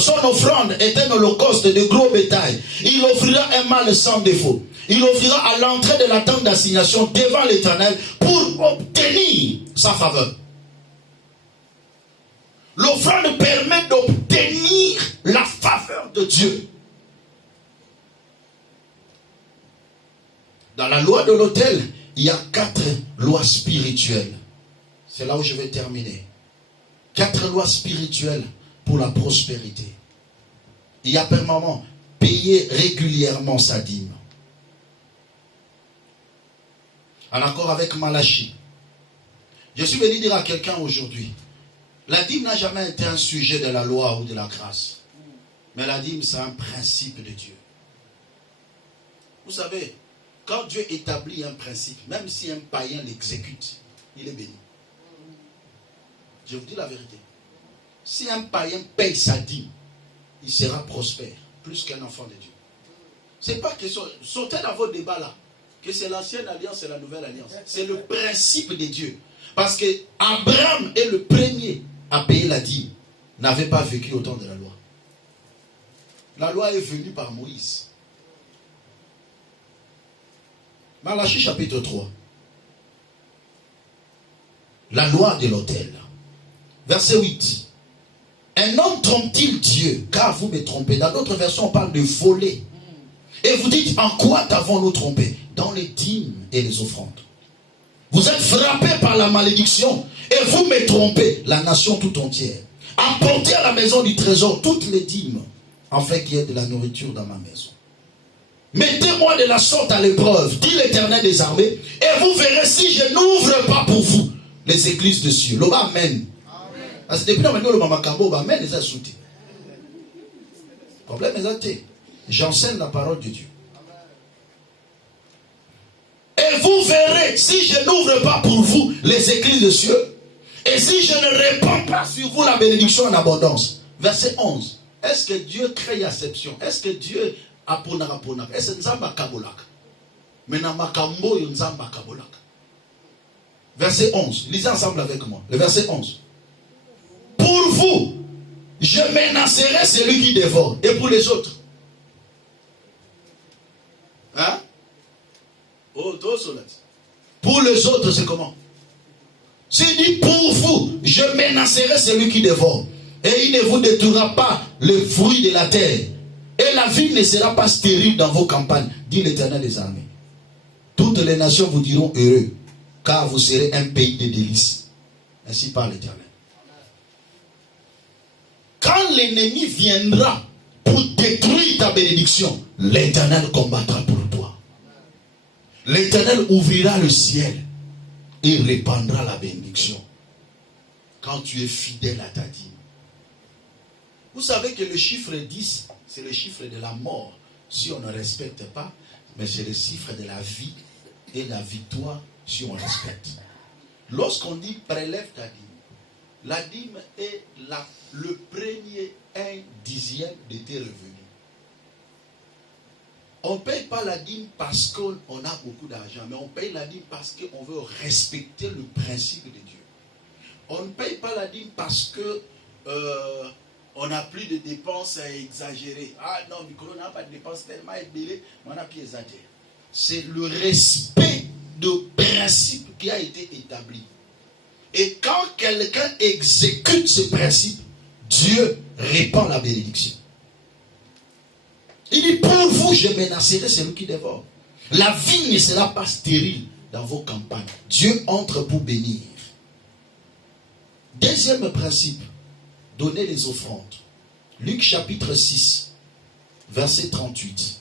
son offrande est un holocauste de gros bétail, il offrira un mâle sans défaut. Il offrira à l'entrée de la tente d'assignation devant l'Éternel pour obtenir sa faveur. L'offrande permet d'obtenir la faveur de Dieu. Dans la loi de l'autel, il y a 4 lois spirituelles. C'est là où je vais terminer. 4 lois spirituelles pour la prospérité. Il y a premièrement payer régulièrement sa dîme. En accord avec Malachie. Je suis venu dire à quelqu'un aujourd'hui, la dîme n'a jamais été un sujet de la loi ou de la grâce. Mais la dîme, c'est un principe de Dieu. Vous savez, quand Dieu établit un principe, même si un païen l'exécute, il est béni. Je vous dis la vérité. Si un païen paye sa dîme, il sera prospère, plus qu'un enfant de Dieu. C'est pas question, sautez dans vos débats là, que c'est l'ancienne alliance et la nouvelle alliance. C'est le principe de Dieu. Parce que Abraham est le premier à payer la dîme, n'avait pas vécu au temps de la loi. La loi est venue par Moïse. Malachie chapitre 3. La loi de l'autel. Verset 8. Un homme trompe-t-il Dieu? Car vous me trompez. Dans d'autres versions, on parle de voler. Et vous dites, en quoi t'avons-nous trompé? Dans les dîmes et les offrandes. Vous êtes frappés par la malédiction et vous me trompez, la nation tout entière. Apportez à la maison du trésor toutes les dîmes, afin qu'il y ait de la nourriture dans ma maison. Mettez-moi de la sorte à l'épreuve, dit l'Éternel des armées, et vous verrez si je n'ouvre pas pour vous les églises de cieux. Le Amen. Parce que depuis le Mamakabo, Amen les a soutenus. Problème est athée. J'enseigne la parole de Dieu. Et vous verrez si je n'ouvre pas pour vous les églises de cieux, et si je ne répands pas sur vous la bénédiction en abondance. Verset 11. Est-ce que Dieu crée exception? Est-ce que Dieu a ponaka? Est-ce que Nzamba kabolaka? Mais na makambo yo Nzamba kabolaka. Verset 11. Lisez ensemble avec moi. Le verset 11. Pour vous, je menacerai celui qui dévore. Et pour les autres? Hein? Oh, pour les autres, c'est comment? S'il dit pour vous, je menacerai celui qui dévore. Et il ne vous détruira pas le fruit de la terre. Et la vie ne sera pas stérile dans vos campagnes, dit l'Éternel des armées. Toutes les nations vous diront heureux, car vous serez un pays de délices. Ainsi parle l'Éternel. Quand l'ennemi viendra pour détruire ta bénédiction, l'Éternel combattra pour toi. L'Éternel ouvrira le ciel et répandra la bénédiction. Quand tu es fidèle à ta dîme. Vous savez que le chiffre 10, c'est le chiffre de la mort. Si on ne respecte pas, mais c'est le chiffre de la vie et la victoire si on respecte. Lorsqu'on dit prélève ta dîme, la dîme est le premier 1/10 de tes revenus. On ne paye pas la dîme parce qu'on a beaucoup d'argent, mais on paye la dîme parce qu'on veut respecter le principe de Dieu. On ne paye pas la dîme parce que on n'a plus de dépenses à exagérer. Ah non, on n'a pas de dépenses tellement élevées, mais on a plus exagéré. C'est le respect de principe qui a été établi. Et quand quelqu'un exécute ce principe, Dieu répand la bénédiction. Il dit, pour vous, je menacerai celui qui dévore. La vie ne sera pas stérile dans vos campagnes. Dieu entre pour bénir. Deuxième principe, donner les offrandes. Luc chapitre 6, verset 38.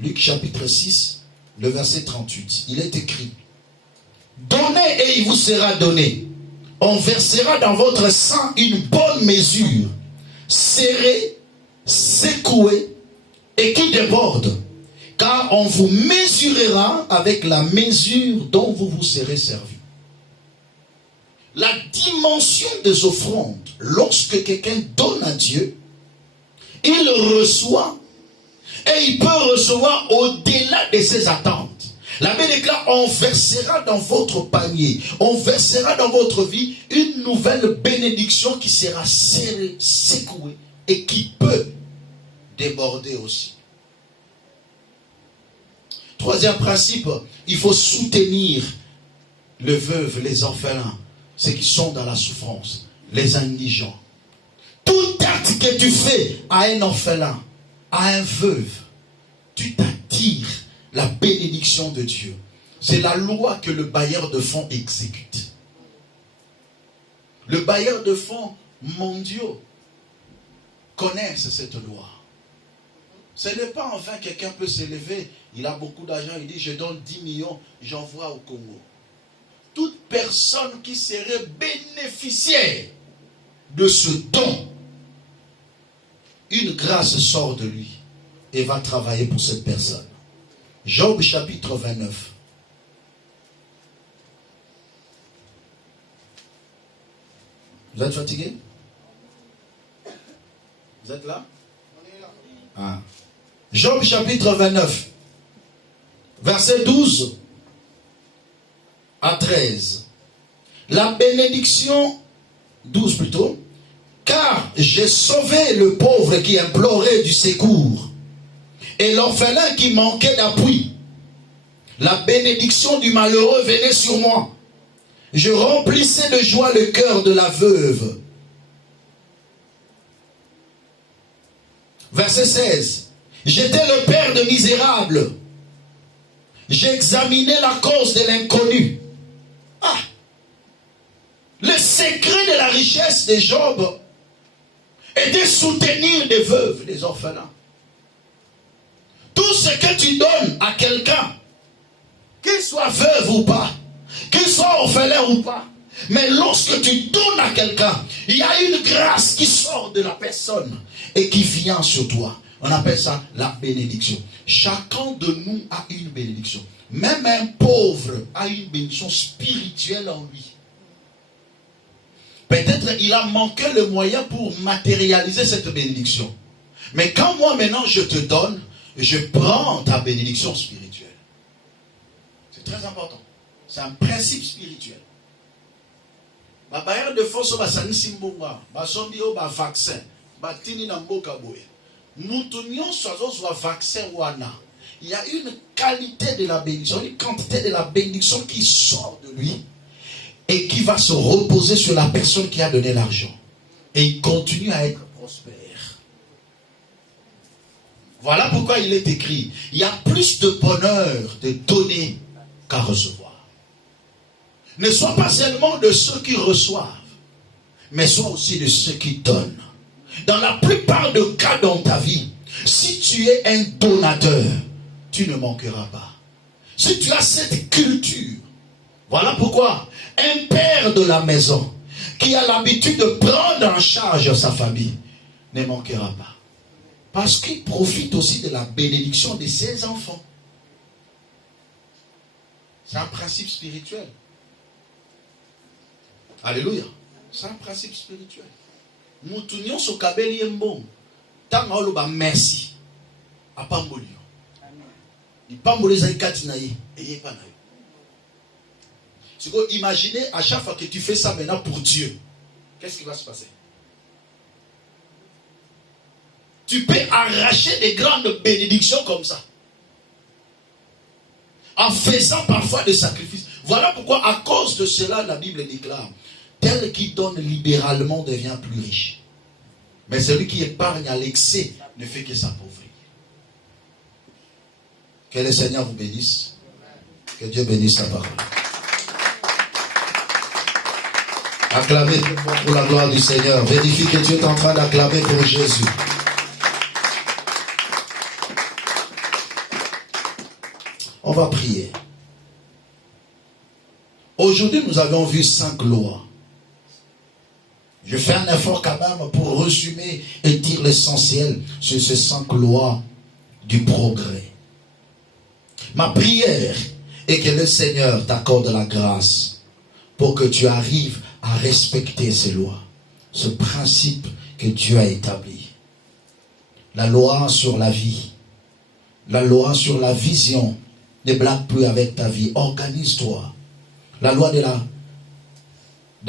Luc chapitre 6, le verset 38. Il est écrit, donnez et il vous sera donné. On versera dans votre sang une bonne mesure, serrée, secouée et qui déborde. Car on vous mesurera avec la mesure dont vous vous serez servi. La dimension des offrandes, lorsque quelqu'un donne à Dieu, il reçoit et il peut recevoir au-delà de ses attentes. La Bible déclare, on versera dans votre panier, on versera dans votre vie une nouvelle bénédiction qui sera serrée, secouée et qui peut déborder aussi. Troisième principe, il faut soutenir les veuves, les orphelins, ceux qui sont dans la souffrance, les indigents. Tout acte que tu fais à un orphelin, à un veuve, tu t'attires la bénédiction de Dieu. C'est la loi que le bailleur de fonds exécute. Le bailleur de fonds mondiaux connaissent cette loi. Ce n'est pas en vain quelqu'un peut s'élever, il a beaucoup d'argent, il dit je donne 10 millions, j'envoie au Congo. Toute personne qui serait bénéficiaire de ce don, une grâce sort de lui et va travailler pour cette personne. Job chapitre 29. Vous êtes fatigué? Vous êtes là? Ah. Job chapitre 29, verset 12 à 13. La bénédiction, 12 plutôt, car j'ai sauvé le pauvre qui implorait du secours et l'orphelin qui manquait d'appui. La bénédiction du malheureux venait sur moi. Je remplissais de joie le cœur de la veuve. Verset 16. J'étais le père de misérables. J'examinais la cause de l'inconnu. Ah! Le secret de la richesse de Job est de soutenir des veuves, des orphelins. Tout ce que tu donnes à quelqu'un, qu'il soit veuve ou pas, qu'il soit orphelin ou pas, mais lorsque tu donnes à quelqu'un, il y a une grâce qui sort de la personne et qui vient sur toi. On appelle ça la bénédiction. Chacun de nous a une bénédiction. Même un pauvre a une bénédiction spirituelle en lui. Peut-être il a manqué le moyen pour matérialiser cette bénédiction. Mais quand moi maintenant je te donne, je prends ta bénédiction spirituelle. C'est très important. C'est un principe spirituel. Ma barrière de force va s'anisimboua, ma sombi au vaccin, ma tini na mboka boye. Moutounion soit vaccin wana. Il y a une qualité de la bénédiction, une quantité de la bénédiction qui sort de lui et qui va se reposer sur la personne qui a donné l'argent. Et il continue à être prospère. Voilà pourquoi il est écrit, il y a plus de bonheur de donner qu'à recevoir. Ne sois pas seulement de ceux qui reçoivent, mais sois aussi de ceux qui donnent. Dans la plupart des cas dans ta vie, si tu es un donateur, tu ne manqueras pas. Si tu as cette culture, voilà pourquoi un père de la maison qui a l'habitude de prendre en charge sa famille ne manquera pas. Parce qu'il profite aussi de la bénédiction de ses enfants. C'est un principe spirituel. Alléluia. C'est un principe spirituel. Moutounion so kabeli mbon. Tanga oloba merci. Apambolio. Il pambole zaikati na ye. Eye pa na yo. C'est quoi, imaginez à chaque fois que tu fais ça maintenant pour Dieu. Qu'est-ce qui va se passer? Tu peux arracher des grandes bénédictions comme ça. En faisant parfois des sacrifices. Voilà pourquoi, à cause de cela, la Bible déclare, tel qui donne libéralement devient plus riche. Mais celui qui épargne à l'excès ne fait que s'appauvrir. Que le Seigneur vous bénisse. Que Dieu bénisse sa parole. Acclamez pour la gloire du Seigneur. Vérifie que Dieu est en train d'acclamer pour Jésus. On va prier. Aujourd'hui, nous avons vu 5 lois. Je fais un effort quand même pour résumer et dire l'essentiel sur ces 5 lois du progrès. Ma prière est que le Seigneur t'accorde la grâce pour que tu arrives à respecter ces lois, ce principe que Dieu a établi. La loi sur la vie, la loi sur la vision. Ne blague plus avec ta vie, organise-toi. La loi de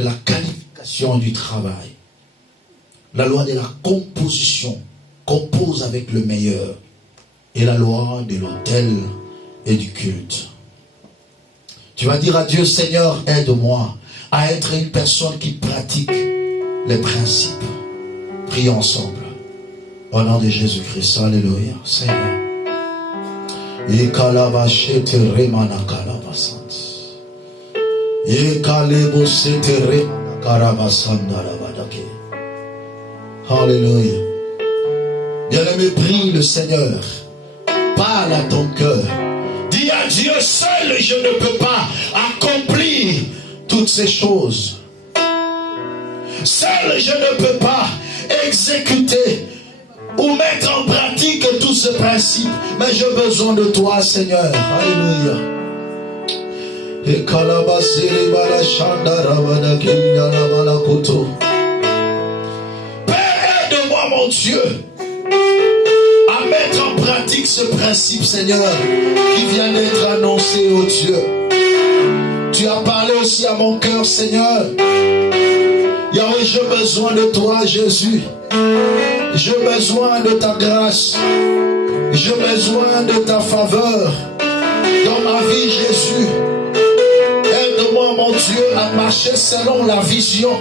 la qualification du travail. La loi de la composition, compose avec le meilleur. Et la loi de l'autel et du culte. Tu vas dire à Dieu, Seigneur, aide-moi à être une personne qui pratique les principes. Prions ensemble. Au nom de Jésus-Christ, alléluia. Seigneur. Alléluia. Bien-aimé, prie le Seigneur. Parle à ton cœur. Dis à Dieu, seul je ne peux pas accomplir toutes ces choses. Seul je ne peux pas exécuter ou mettre en pratique tous ces principes. Mais j'ai besoin de toi, Seigneur. Alléluia. Père, aide-moi, mon Dieu, à mettre en pratique ce principe, Seigneur, qui vient d'être annoncé, oh Dieu. Tu as parlé aussi à mon cœur, Seigneur. Yahweh, j'ai besoin de toi, Jésus. J'ai besoin de ta grâce. J'ai besoin de ta faveur dans ma vie, Jésus. Aide-moi, mon Dieu, à marcher selon la vision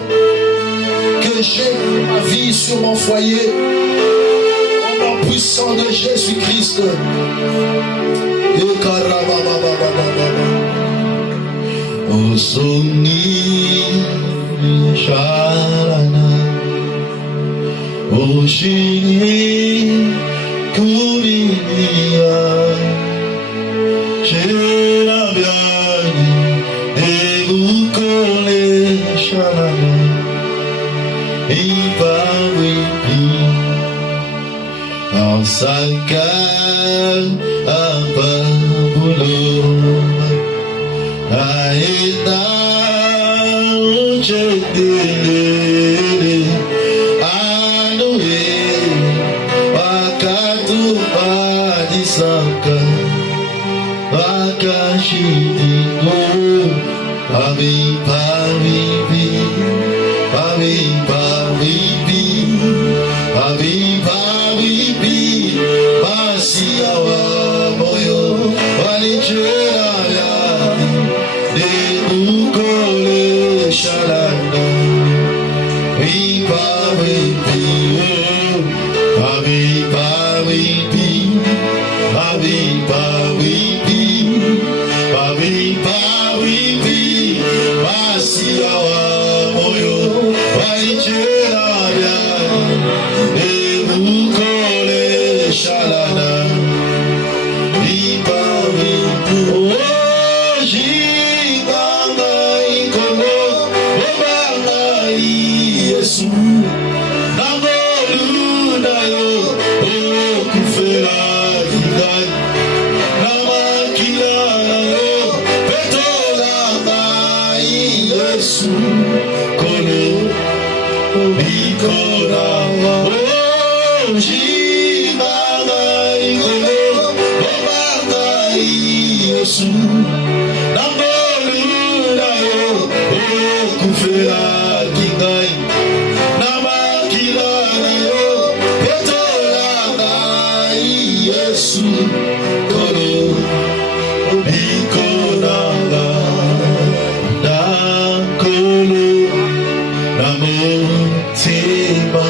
que j'ai pour ma vie sur mon foyer. Au nom puissant de Jésus-Christ. Oshini kuminia Shela biani Ebukole shalana Ipawipi Ansakal Apabuloma Aina Uchedele Saka Wakashidino Pavi Pavipi Pavi Pavipi Pavi Pavipi Masiawa Moyo Walichera Yani Dedukole Shalanda Vipa Vipi Pavi Pavipi Pavi Pavipi Pavi Pavipi Masiawa Moyo Walichera Yani Dedukole Shalanda Vipa Vipi Ojibanga Ikono Obanga Yesu Nangoluna yo Okufera Hidai Namakila yo Petola Yesu Kono Ikona Ojibanga Ikono Obanga Yesu Nangoluna yo Okufera Hidai Yesu kono ikonanga dakolo namotima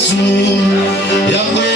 Yesu yango